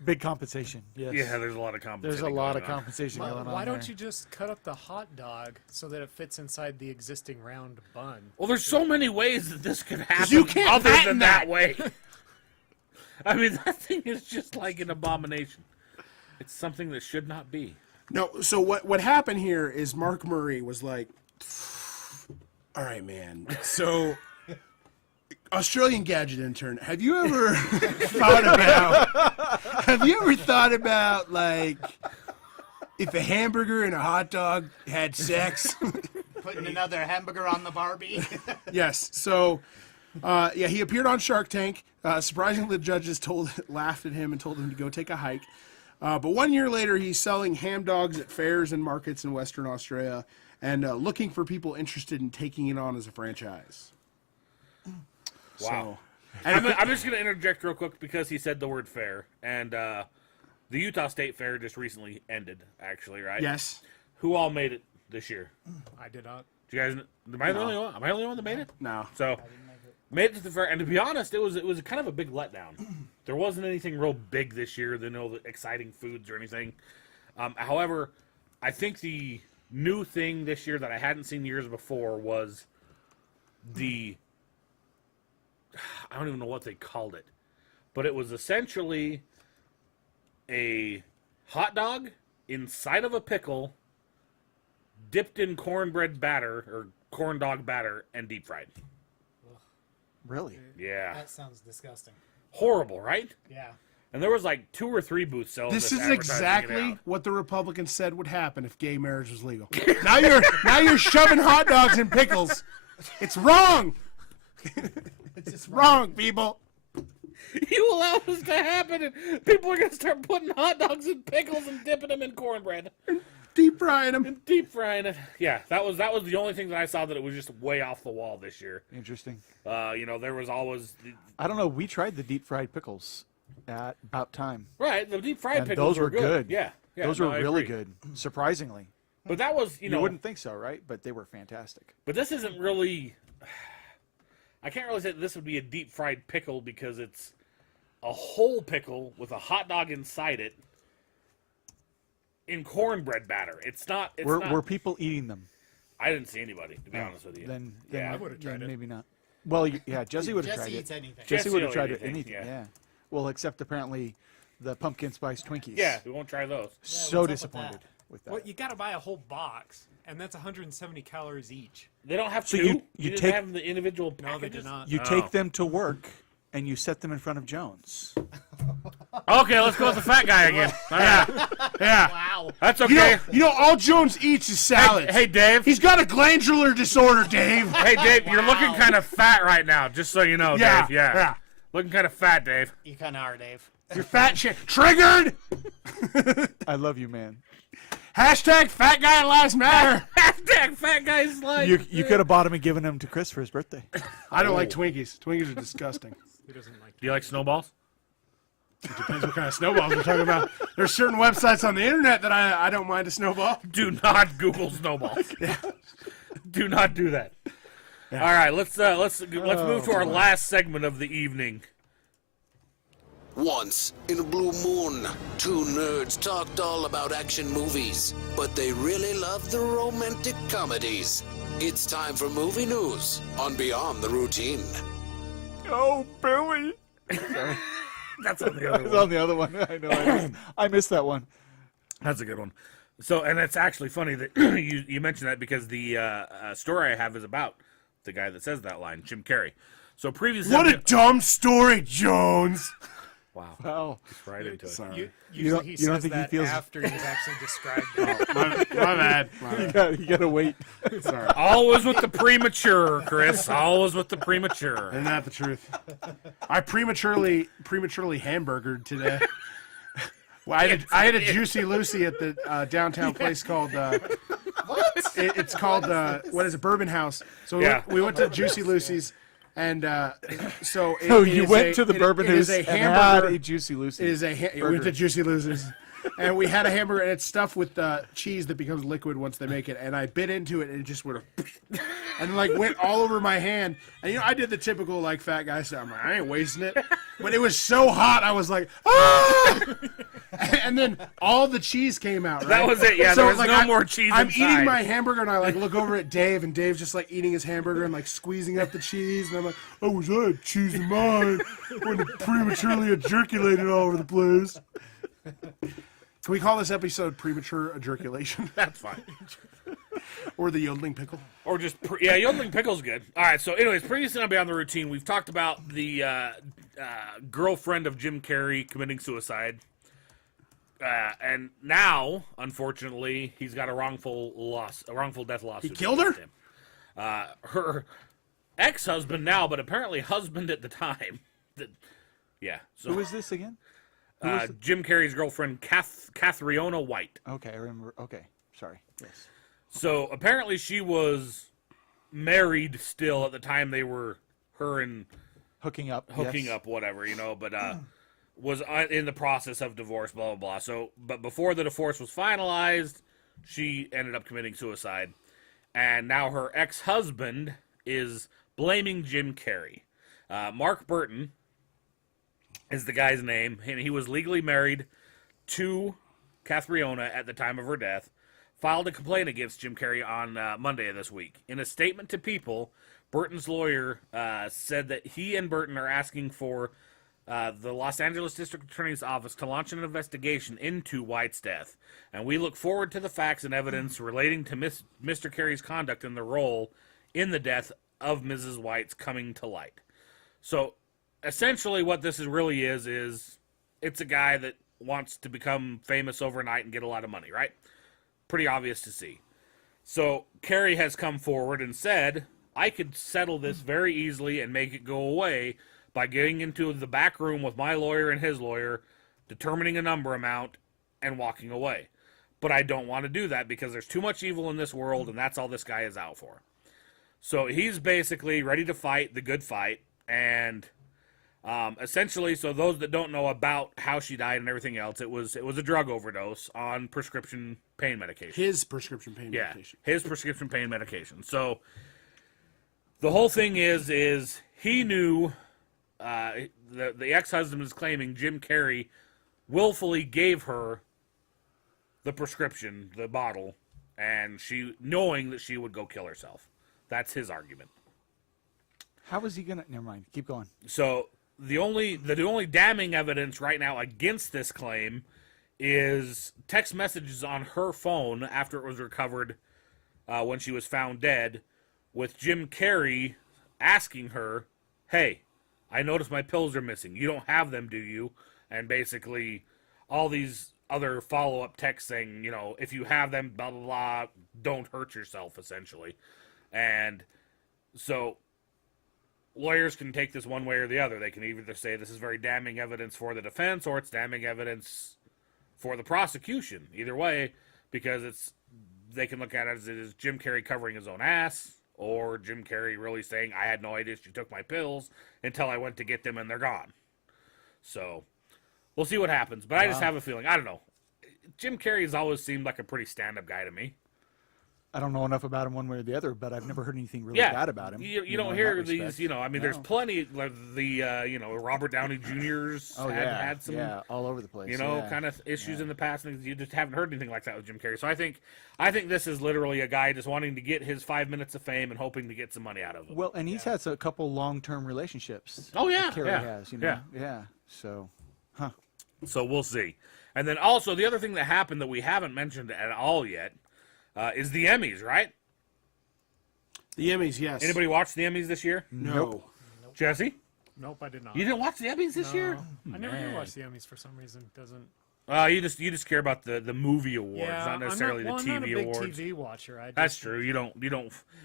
big compensation. Yes. Yeah, there's a lot of compensation. There's a lot of compensation going on. Why don't there. you just cut up the hot dog so that it fits inside the existing round bun? Well, there's so many ways that this could happen you can't other patent than that. that way. I mean, that thing is just like an abomination. It's something that should not be. No, so what happened here is Mark Murray was like, all right, man, so Australian Gadget Intern, have you ever thought about, like, if a hamburger and a hot dog had sex? Putting another hamburger on the Barbie. Yes. So, he appeared on Shark Tank. Surprisingly, the judges laughed at him and told him to go take a hike. But 1 year later, he's selling ham dogs at fairs and markets in Western Australia and looking for people interested in taking it on as a franchise. Wow. I'm just going to interject real quick because he said the word fair. And the Utah State Fair just recently ended, actually, right? Yes. Who all made it this year? I did not. Do you guys? Am I the only one? Am I the only one that made it? No. So made it to the fair, and to be honest, it was kind of a big letdown. There wasn't anything real big this year. There no exciting foods or anything. However, I think the new thing this year that I hadn't seen years before was I don't even know what they called it, but it was essentially a hot dog inside of a pickle, dipped in cornbread batter or corn dog batter, and deep fried. Really? Yeah. That sounds disgusting. Horrible, right? Yeah. And there was like 2 or 3 booths selling This is advertising it exactly out. what the Republicans said would happen if gay marriage was legal. now you're shoving hot dogs in pickles. It's wrong. It's just wrong, people. You allow this to happen, and people are going to start putting hot dogs in pickles and dipping them in cornbread. Deep frying them. And deep frying it. Yeah, that was the only thing that I saw that it was just way off the wall this year. Interesting. There was always... I don't know. We tried the deep fried pickles at about time. Right, the deep fried And pickles those were good. Yeah. Those no, were I really agree. good, surprisingly. But that was, You wouldn't think so, right? But they were fantastic. But this isn't really... I can't really say that this would be a deep fried pickle because it's a whole pickle with a hot dog inside it in cornbread batter. It's not... Were people eating them? I didn't see anybody, to be honest with you. Then Yeah. I would have tried it. maybe not. Well, yeah, Jesse would have tried Jesse it. eats anything. Jesse would have will tried eat anything. anything, Yeah. Well, except apparently the pumpkin spice Twinkies. Yeah, we won't try those. So what's up with disappointed that? with that. Well, you got to buy a whole box, and that's 170 calories each. They don't have So two? you didn't take- have the individual No, packages? they did not. You take them to work and you set them in front of Jones. Okay, let's go with the fat guy again. Yeah. Wow. That's You okay. know, all Jones eats is salad. Hey, Dave. He's got a glandular disorder, Dave. Hey, Dave, you're looking kind of fat right now, just so you know, Yeah, Dave. Yeah. Looking kind of fat, Dave. You kind of are, Dave. You're fat shit. Triggered. I love you, man. Hashtag fat guy lives matter. Hashtag fat guy's life. You could have bought him and given him to Chris for his birthday. I don't like Twinkies. Twinkies are disgusting. Who doesn't like Do you like snowballs? It depends what kind of snowballs we're talking about. There's certain websites on the internet that I don't mind a snowball. Do not Google snowballs. Do not do that. Yeah. All right, let's move to our last segment of the evening. Once, in a blue moon, two nerds talked all about action movies, but they really loved the romantic comedies. It's time for movie news on Beyond the Routine. Oh, Billy. That's on the other It's one. on the other one. I know. I missed that one. That's a good one. So, and it's actually funny that you mentioned that because the story I have is about the guy that says that line, Jim Carrey. So previously, What a dumb story, Jones. Wow. Oh, right into it. Sorry. Usually he you don't says think he that feels- after he's actually described it. My bad. You gotta wait. Sorry. Always with the premature, Chris. Always with the premature. Isn't that the truth? I prematurely hamburgered today. Well, I had a Juicy Lucy at the downtown place called What? it's called what is it, Bourbon House. So Yeah. we went to Juicy Lucy's, and so it, So it you is went a- to the it- Bourbon it is House a and hamburger. had a Juicy Lucy. It is we went to Juicy Lucy's, and we had a hamburger, and it's stuffed with cheese that becomes liquid once they make it. And I bit into it, and it just went, and like went all over my hand. And I did the typical like fat guy stuff. I'm like, I ain't wasting it. But it was so hot, I was like, ah! And then all the cheese came out. Right? That was it. Yeah, So, there was like, no more cheese I'm inside. eating my hamburger, and I like look over at Dave, and Dave's just like eating his hamburger and like squeezing up the cheese, and I'm like, I wish I had cheese in mine. When prematurely ejaculated all over the place. Can we call this episode premature ejaculation? That's fine. Or the yodeling pickle? Or just, Yodeling Pickle's good. All right, so anyways, previously on Beyond the Routine, we've talked about the girlfriend of Jim Carrey committing suicide. And now, unfortunately, he's got a wrongful death lawsuit. He killed her? against him. Her ex-husband now, but apparently husband at the time. So Who is this again? Jim Carrey's girlfriend, Cathriona White. Okay, I remember. Okay, sorry. Yes. So apparently she was married still at the time they were Hooking up. whatever, but was in the process of divorce, blah, blah, blah. So, but before the divorce was finalized, she ended up committing suicide. And now her ex-husband is blaming Jim Carrey. Mark Burton is the guy's name, and he was legally married to Cathriona at the time of her death, filed a complaint against Jim Carrey on Monday of this week. In a statement to People, Burton's lawyer said that he and Burton are asking for the Los Angeles District Attorney's Office to launch an investigation into White's death, and we look forward to the facts and evidence relating to Mr. Carey's conduct and the role in the death of Mrs. White's coming to light. So, essentially what this really is it's a guy that wants to become famous overnight and get a lot of money, right? Pretty obvious to see. So Carrey has come forward and said, I could settle this very easily and make it go away by getting into the back room with my lawyer and his lawyer, determining a number amount, and walking away. But I don't want to do that because there's too much evil in this world, and that's all this guy is out for. So he's basically ready to fight the good fight, and essentially, so those that don't know about how she died and everything else, it was a drug overdose on prescription pain medication. His prescription pain medication. His prescription pain medication. So the whole thing is he knew the ex-husband is claiming Jim Carrey willfully gave her the prescription, the bottle, and she knowing that she would go kill herself. That's his argument. How is he gonna? Never mind. Keep going. So the only damning evidence right now against this claim is text messages on her phone after it was recovered when she was found dead, with Jim Carrey asking her, "Hey, I noticed my pills are missing. You don't have them, do you?" and basically all these other follow-up texts saying, you know, if you have them, blah, blah, blah, don't hurt yourself, essentially. And so lawyers can take this one way or the other. They can either say this is very damning evidence for the defense or it's damning evidence for the prosecution. Either way, because they can look at it as it is Jim Carrey covering his own ass, or Jim Carrey really saying, I had no idea she took my pills until I went to get them and they're gone. So we'll see what happens. But I just have a feeling, I don't know. Jim Carrey has always seemed like a pretty stand-up guy to me. I don't know enough about him one way or the other, but I've never heard anything really bad about him. You don't hear these, you know, I mean, there's plenty, like you know, Robert Downey Jr.'s had some, all over the place, you know, kind of issues in the past, and you just haven't heard anything like that with Jim Carrey. So I think this is literally a guy just wanting to get his 5 minutes of fame and hoping to get some money out of it. Well, and he's had a couple long-term relationships. Oh, yeah. Carrey has, you know. Yeah. So, So we'll see. And then also, the other thing that happened that we haven't mentioned at all yet is the Emmys, right? The Emmys, yes. Anybody watch the Emmys this year? No. Nope. Jesse? Nope, I did not. You didn't watch the Emmys this year? I never do watch the Emmys for some reason. You just care about the movie awards, not necessarily the TV I'm not a big awards. TV watcher. That's true. You don't.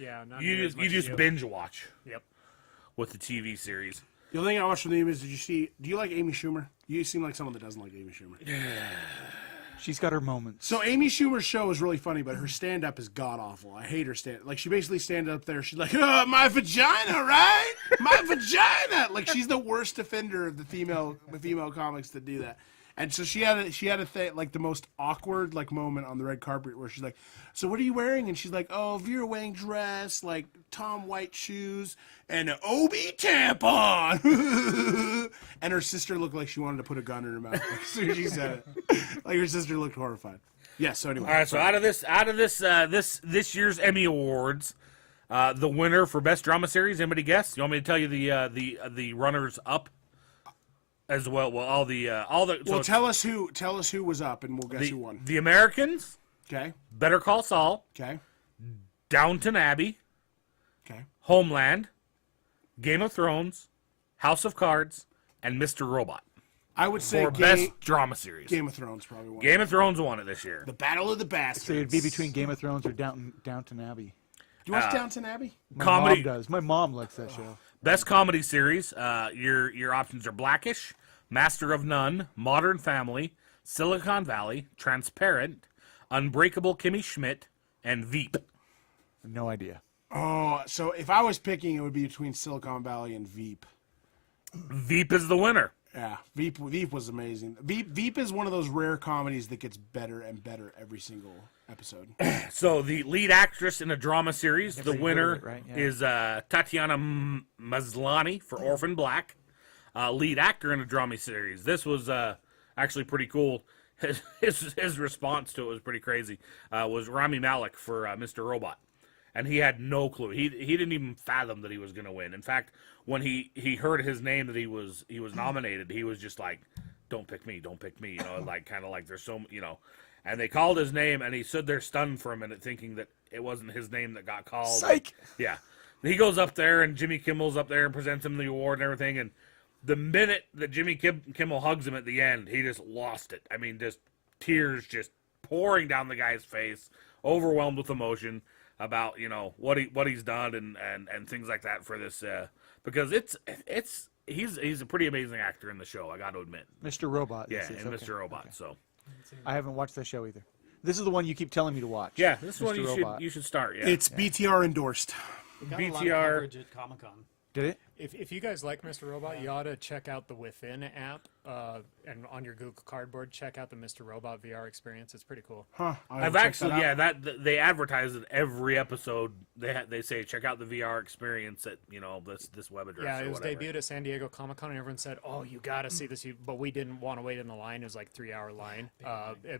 Yeah, not you near just as much you as just binge watch. Yep. With the TV series. The only thing I watched from the Emmys, do you like Amy Schumer? You seem like someone that doesn't like Amy Schumer. she's got her moments. So Amy Schumer's show is really funny, but her stand-up is god-awful. I hate her stand. Like, she basically stands up there, she's like, oh, my vagina, right? My vagina! Like, she's the worst offender of the female comics that do that. And so she had a thing, like, the most awkward, like, moment on the red carpet where she's like, so what are you wearing? And she's like, oh, Vera Wang dress, like, Tom White shoes, and an OB tampon. And her sister looked like she wanted to put a gun in her mouth as soon as she said it. Like, her sister looked horrified. Yes, so anyway. All right, so out of this year's Emmy Awards, the winner for Best Drama Series, anybody guess? You want me to tell you the runners up as well? Well, all the Well, tell us who was up, and we'll guess who won. The Americans. Okay. Better Call Saul. Okay. Downton Abbey. Okay. Homeland. Game of Thrones. House of Cards. And Mr. Robot. I would say for Best Drama Series. Game of Thrones probably won. Game of Thrones won it this year. The Battle of the Bastards. So it'd be between Game of Thrones or Downton Abbey. Do you watch Downton Abbey? My mom does. My mom likes that show. Best Comedy Series. Your options are Blackish, Master of None, Modern Family, Silicon Valley, Transparent, Unbreakable Kimmy Schmidt, and Veep. No idea. Oh, so if I was picking, it would be between Silicon Valley and Veep. Veep is the winner. Yeah, Veep was amazing. Veep is one of those rare comedies that gets better and better every single episode. So the lead actress in a drama series, the winner is Tatiana Maslany for Orphan Black. Lead actor in a drama series. This was actually pretty cool. His response to it was pretty crazy. Was Rami Malek for Mr. Robot, and he had no clue. He didn't even fathom that he was going to win. In fact, when he heard his name that he was nominated, he was just like, "Don't pick me, don't pick me," you know, like kind of like there's so, you know. And they called his name, and he stood there stunned for a minute, thinking that it wasn't his name that got called. Psych. Yeah, he goes up there, and Jimmy Kimmel's up there and presents him the award and everything, and the minute that Jimmy Kimmel hugs him at the end, he just lost it. I mean, just tears just pouring down the guy's face, overwhelmed with emotion about, you know, what he's done and things like that for this because he's a pretty amazing actor in the show, I got to admit. Mr. Robot. Yeah, and okay. Mr. Robot. Okay. So I haven't watched that show either. This is the one you keep telling me to watch. Yeah, this is one you should start. Yeah, it's BtR endorsed. We got a lot of coverage at Comic-Con. Did it? If you guys like Mr. Robot, you ought to check out the Within app, and on your Google Cardboard, check out the Mr. Robot VR experience. It's pretty cool. Huh? I've actually, that they advertise it every episode. They say check out the VR experience at this web address. Yeah, it was whatever. debuted at San Diego Comic-Con, and everyone said, "Oh, you got to see this." But we didn't want to wait in the line. It was like a 3-hour line,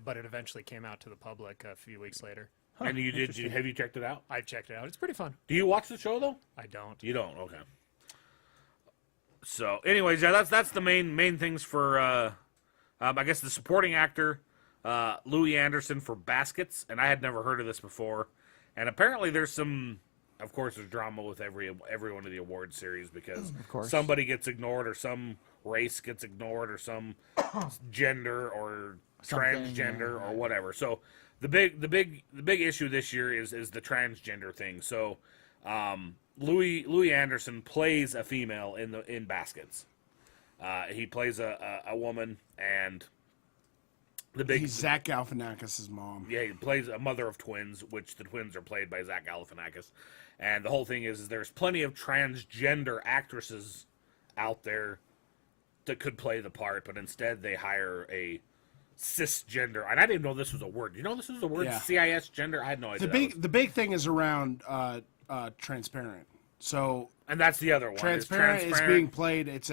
but it eventually came out to the public a few weeks later. Huh, and have you checked it out? I've checked it out. It's pretty fun. Do you watch the show though? I don't. You don't? Okay. So, anyways, yeah, that's the main things for, I guess, the supporting actor, Louis Anderson for Baskets, and I had never heard of this before, and apparently there's some of course, there's drama with every one of the award series because course. somebody gets ignored, or some race gets ignored, or some gender or transgender or whatever. So the big issue this year is the transgender thing. So Louis Anderson plays a female in Baskets. He plays a woman, and he's Zach Galifianakis' mom. Yeah, he plays a mother of twins, which the twins are played by Zach Galifianakis. And the whole thing is there's plenty of transgender actresses out there that could play the part, but instead they hire a cisgender. And I didn't know this was a word. You know this was a word? Yeah. CIS gender? I had no idea. The big thing is around transparent. So, and that's the other one. Transparent is being played. It's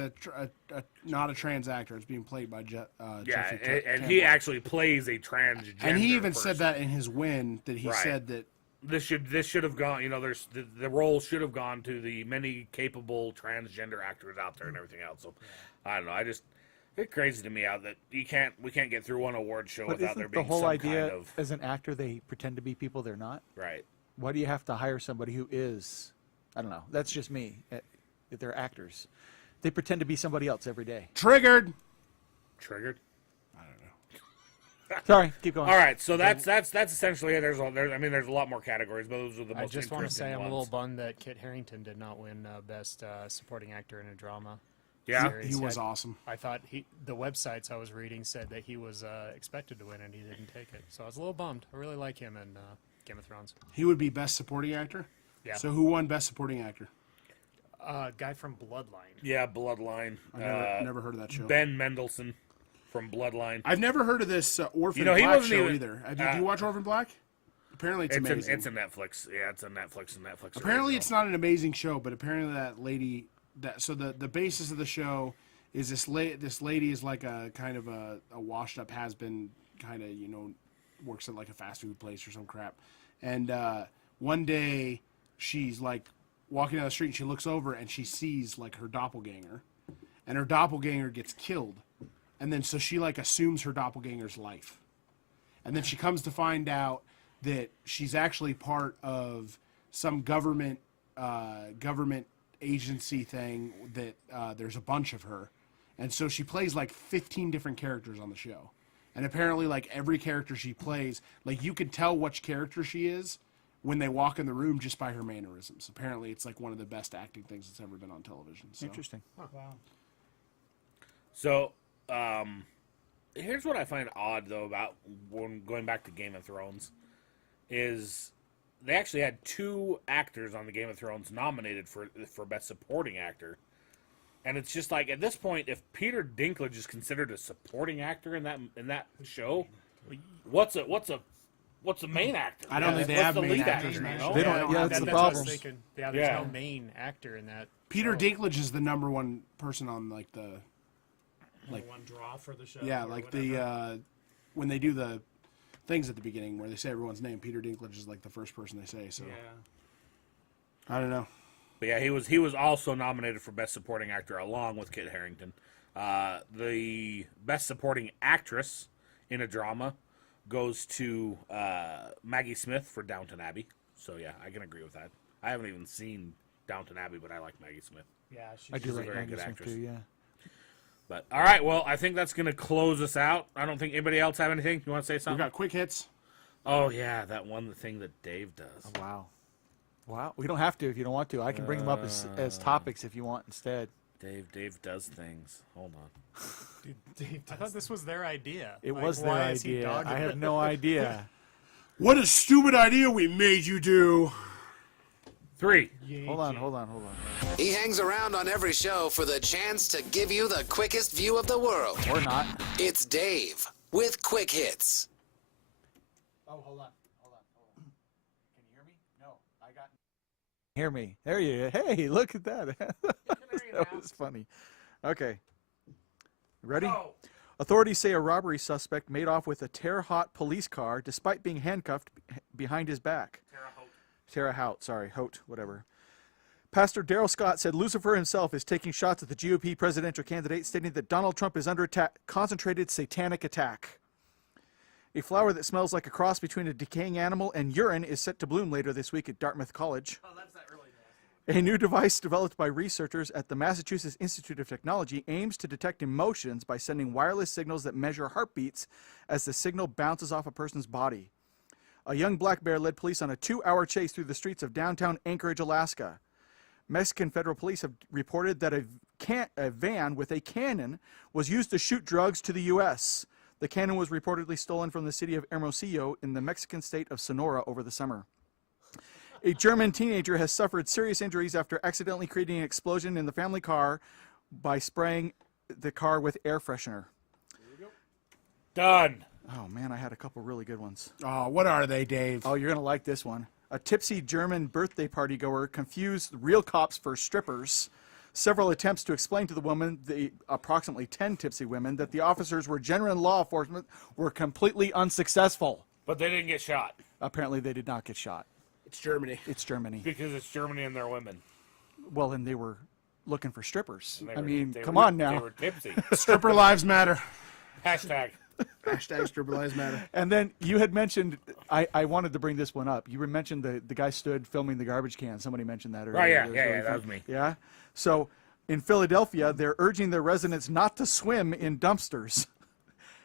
not a trans actor. It's being played by Jeffrey and he actually plays a transgender. And he even person. said that in his win that he said that this should have gone. You know, there's the role should have gone to the many capable transgender actors out there and everything else. So, I don't know. It's crazy to me out that we can't get through one award show without there being the whole some idea kind of, as an actor they pretend to be people they're not. Right. Why do you have to hire somebody who is? I don't know. That's just me. They're actors. They pretend to be somebody else every day. Triggered. I don't know. Sorry, keep going. All right, so that's essentially it. There's a lot more categories, but those are the most. I just want to say I'm a ones. little bummed that Kit Harington did not win Best Supporting Actor in a Drama. Yeah, he was awesome. I thought the websites I was reading said that he was expected to win and he didn't take it. So I was a little bummed. I really like him in Game of Thrones. He would be Best Supporting Actor? Yeah. So who won Best Supporting Actor? Guy from Bloodline. Yeah, Bloodline. I never heard of that show. Ben Mendelsohn from Bloodline. I've never heard of this Orphan he Black wasn't show even, either. Did you watch Orphan Black? Apparently it's amazing. It's a Netflix. Yeah, it's a Netflix. Apparently it's not an amazing show, but apparently that lady. So the basis of the show is this lady is like a kind of a washed up has been, kind of, works at like a fast food place or some crap, and one day she's like walking down the street and she looks over and she sees like her doppelganger, and her doppelganger gets killed, and then so she like assumes her doppelganger's life, and then she comes to find out that she's actually part of some government agency thing that there's a bunch of her, and so she plays like 15 different characters on the show, and apparently like every character she plays, like you can tell which character she is when they walk in the room just by her mannerisms. Apparently it's like one of the best acting things that's ever been on television. So. Interesting. Oh, wow. So, here's what I find odd though about going back to Game of Thrones is they actually had 2 actors on the Game of Thrones nominated for Best Supporting Actor, and it's just like at this point, if Peter Dinklage is considered a supporting actor in that show, what's a main actor? I don't think they have main actors in that show. They don't. Yeah, that's the problem. There's no main actor in that. Peter Dinklage is the number one person on like the one draw for the show. Yeah, like the when they do the things at the beginning where they say everyone's name, Peter Dinklage is like the first person they say. So I don't know. But yeah, he was also nominated for Best Supporting Actor along with Kit Harington. The Best Supporting Actress in a Drama goes to Maggie Smith for Downton Abbey. So yeah, I can agree with that. I haven't even seen Downton Abbey, but I like Maggie Smith. Yeah, I do she's like a very Maggie good Smith actress. too. Yeah. But all right, well, I think that's going to close us out. I don't think anybody else have anything. You want to say something? We got quick hits. Oh yeah, that one thing that Dave does. Oh, wow. We don't have to if you don't want to. I can bring them up as topics if you want instead. Dave does things. Hold on. Dude, Dave, I thought this was their idea. It was their idea. I have no idea. What a stupid idea we made you do. 3. Hold on. He hangs around on every show for the chance to give you the quickest view of the world. Or not. It's Dave with Quick Hits. Oh, hold on. Can you hear me? No, I got. Hear me? There you go. Hey, look at that. That was funny. Okay. Ready? Oh. Authorities say a robbery suspect made off with a Terre-Haute police car despite being handcuffed behind his back. Terre Haute, sorry, Haute, whatever. Pastor Darrell Scott said Lucifer himself is taking shots at the GOP presidential candidate, stating that Donald Trump is under attack, concentrated satanic attack. A flower that smells like a cross between a decaying animal and urine is set to bloom later this week at Dartmouth College. Oh, that's that A new device developed by researchers at the Massachusetts Institute of Technology aims to detect emotions by sending wireless signals that measure heartbeats as the signal bounces off a person's body. A young black bear led police on a 2-hour chase through the streets of downtown Anchorage, Alaska. Mexican federal police have reported that a van with a cannon was used to shoot drugs to the U.S. The cannon was reportedly stolen from the city of Hermosillo in the Mexican state of Sonora over the summer. A German teenager has suffered serious injuries after accidentally creating an explosion in the family car by spraying the car with air freshener. Done. Oh, man, I had a couple really good ones. Oh, what are they, Dave? Oh, you're going to like this one. A tipsy German birthday party goer confused real cops for strippers. Several attempts to explain to the woman, the approximately 10 tipsy women, that the officers were genuine law enforcement were completely unsuccessful. But they didn't get shot. Apparently, they did not get shot. It's Germany. It's Germany. Because it's Germany and they're women. Well, and they were looking for strippers. They I were- mean, they come were- on now. They were tipsy. Stripper lives matter. Hashtag. Hashtag stripper lives matter. And then you had mentioned, I wanted to bring this one up. You mentioned the guy stood filming the garbage can. Somebody mentioned that earlier. Oh, yeah, It yeah, really that fun. was me. Yeah? So in Philadelphia, they're urging their residents not to swim in dumpsters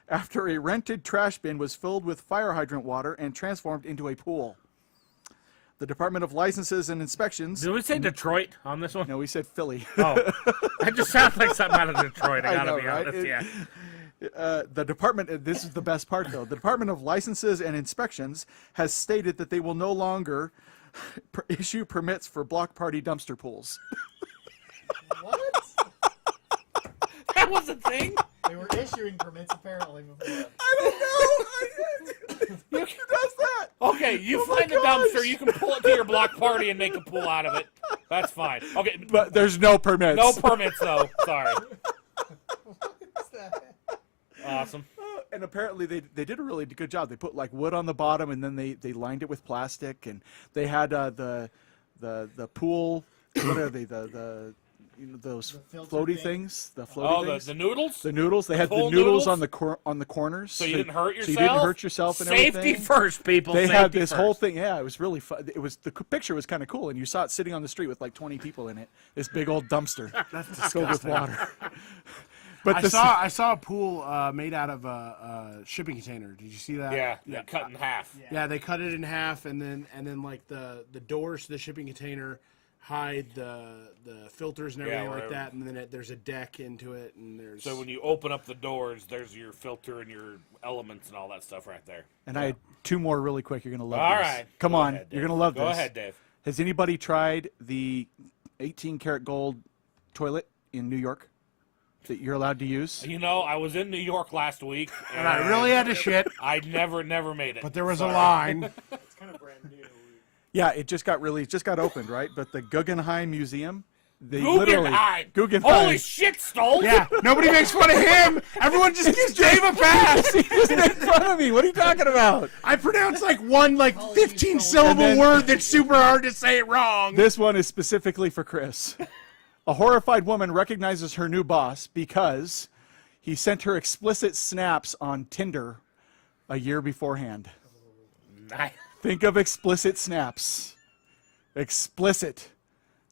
after a rented trash bin was filled with fire hydrant water and transformed into a pool. The Department of Licenses and Inspections. Did we say Detroit on this one? No, we said Philly. Oh, that just sounds like something out of Detroit. I I gotta know, be right? honest. Yeah. The department, this is the best part though, the Department of Licenses and Inspections has stated that they will no longer issue permits for block party dumpster pools. What? That was a thing. They were issuing permits apparently before. I don't know. Who does that? Okay, you Oh my find a gosh. dumpster, you can pull it to your block party and make a pool out of it. That's fine. Okay, But there's no permits. no permits though. Sorry. What's that? Awesome. And apparently they did a really good job. They put like wood on the bottom and then they lined it with plastic, and they had the pool. What are they? The those The filter floaty thing? things. The floaty Oh, things. the noodles? The noodles. They had the pool noodles noodles? on the corners, So you didn't hurt yourself? So you didn't hurt yourself and Safety everything. first, people. They Safety had this first. whole thing. Yeah, it was really fun. It was the picture was kind of cool, and you saw it sitting on the street with like 20 people in it. This big old dumpster filled with water. But I saw a pool made out of a shipping container. Did you see that? Yeah, cut in half. Yeah, they cut it in half, and then like the doors to the shipping container hide the filters and everything like whatever. that, and then there's a deck into it, and there's. So when you open up the doors, there's your filter and your elements and all that stuff right there. And I had two more really quick. You're gonna love. All these. right. Come Go on, ahead, you're Dave. gonna love Go this. ahead, Dave. Has anybody tried the 18 karat gold toilet in New York that you're allowed to use? You know, I was in New York last week, and I really had to shit, I never made it. but there was Sorry. a line. It's kind of brand new. Yeah, it just got opened, right? But the Guggenheim Museum, they Guggenheim. literally Guggenheim. Holy shit, Stoles! Yeah, nobody makes fun of him. Everyone just gives Dave a pass. He just made fun of me. What are you talking about? I pronounce like one 15 syllable And then- word that's super hard to say it wrong. This one is specifically for Chris. A horrified woman recognizes her new boss because he sent her explicit snaps on Tinder a year beforehand. Nice. Think of explicit snaps. Explicit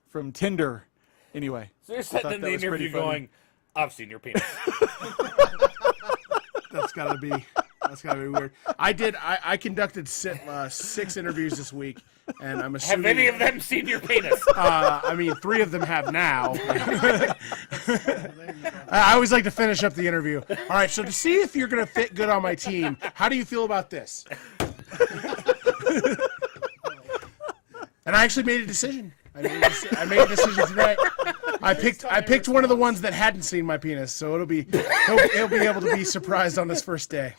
from Tinder. Anyway. So you're I sitting thought in that the was pretty interview funny. going, I've seen your penis. That's gotta be weird. I conducted 6 interviews this week, and I'm assuming. Have any of them seen your penis? I mean, 3 of them have now. I always like to finish up the interview. All right, so to see if you're going to fit good on my team, how do you feel about this? And I actually made a decision. I made a decision today. I picked one of the ones that hadn't seen my penis, so he'll be able to be surprised on this first day.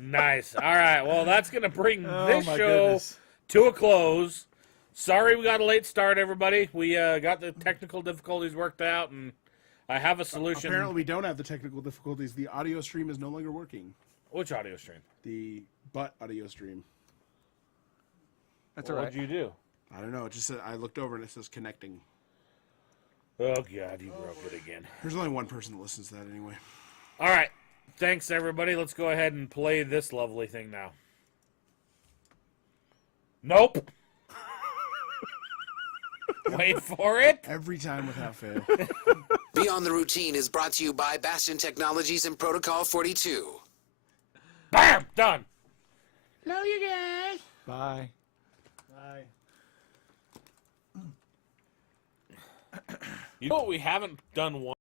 Nice. All right. Well, that's going to bring this my show goodness. to a close. Sorry we got a late start, everybody. We got the technical difficulties worked out, and I have a solution. Apparently, we don't have the technical difficulties. The audio stream is no longer working. Which audio stream? The butt audio stream. That's all right. What'd you do? I don't know. It just said, I looked over and it says connecting. Oh, God, you broke it again. There's only one person that listens to that anyway. All right. Thanks, everybody. Let's go ahead and play this lovely thing now. Nope. Wait for it. Every time without fail. Beyond the Routine is brought to you by Bastion Technologies and Protocol 42. Bam! Done. Love you guys. Bye. Bye. You know what we haven't done one.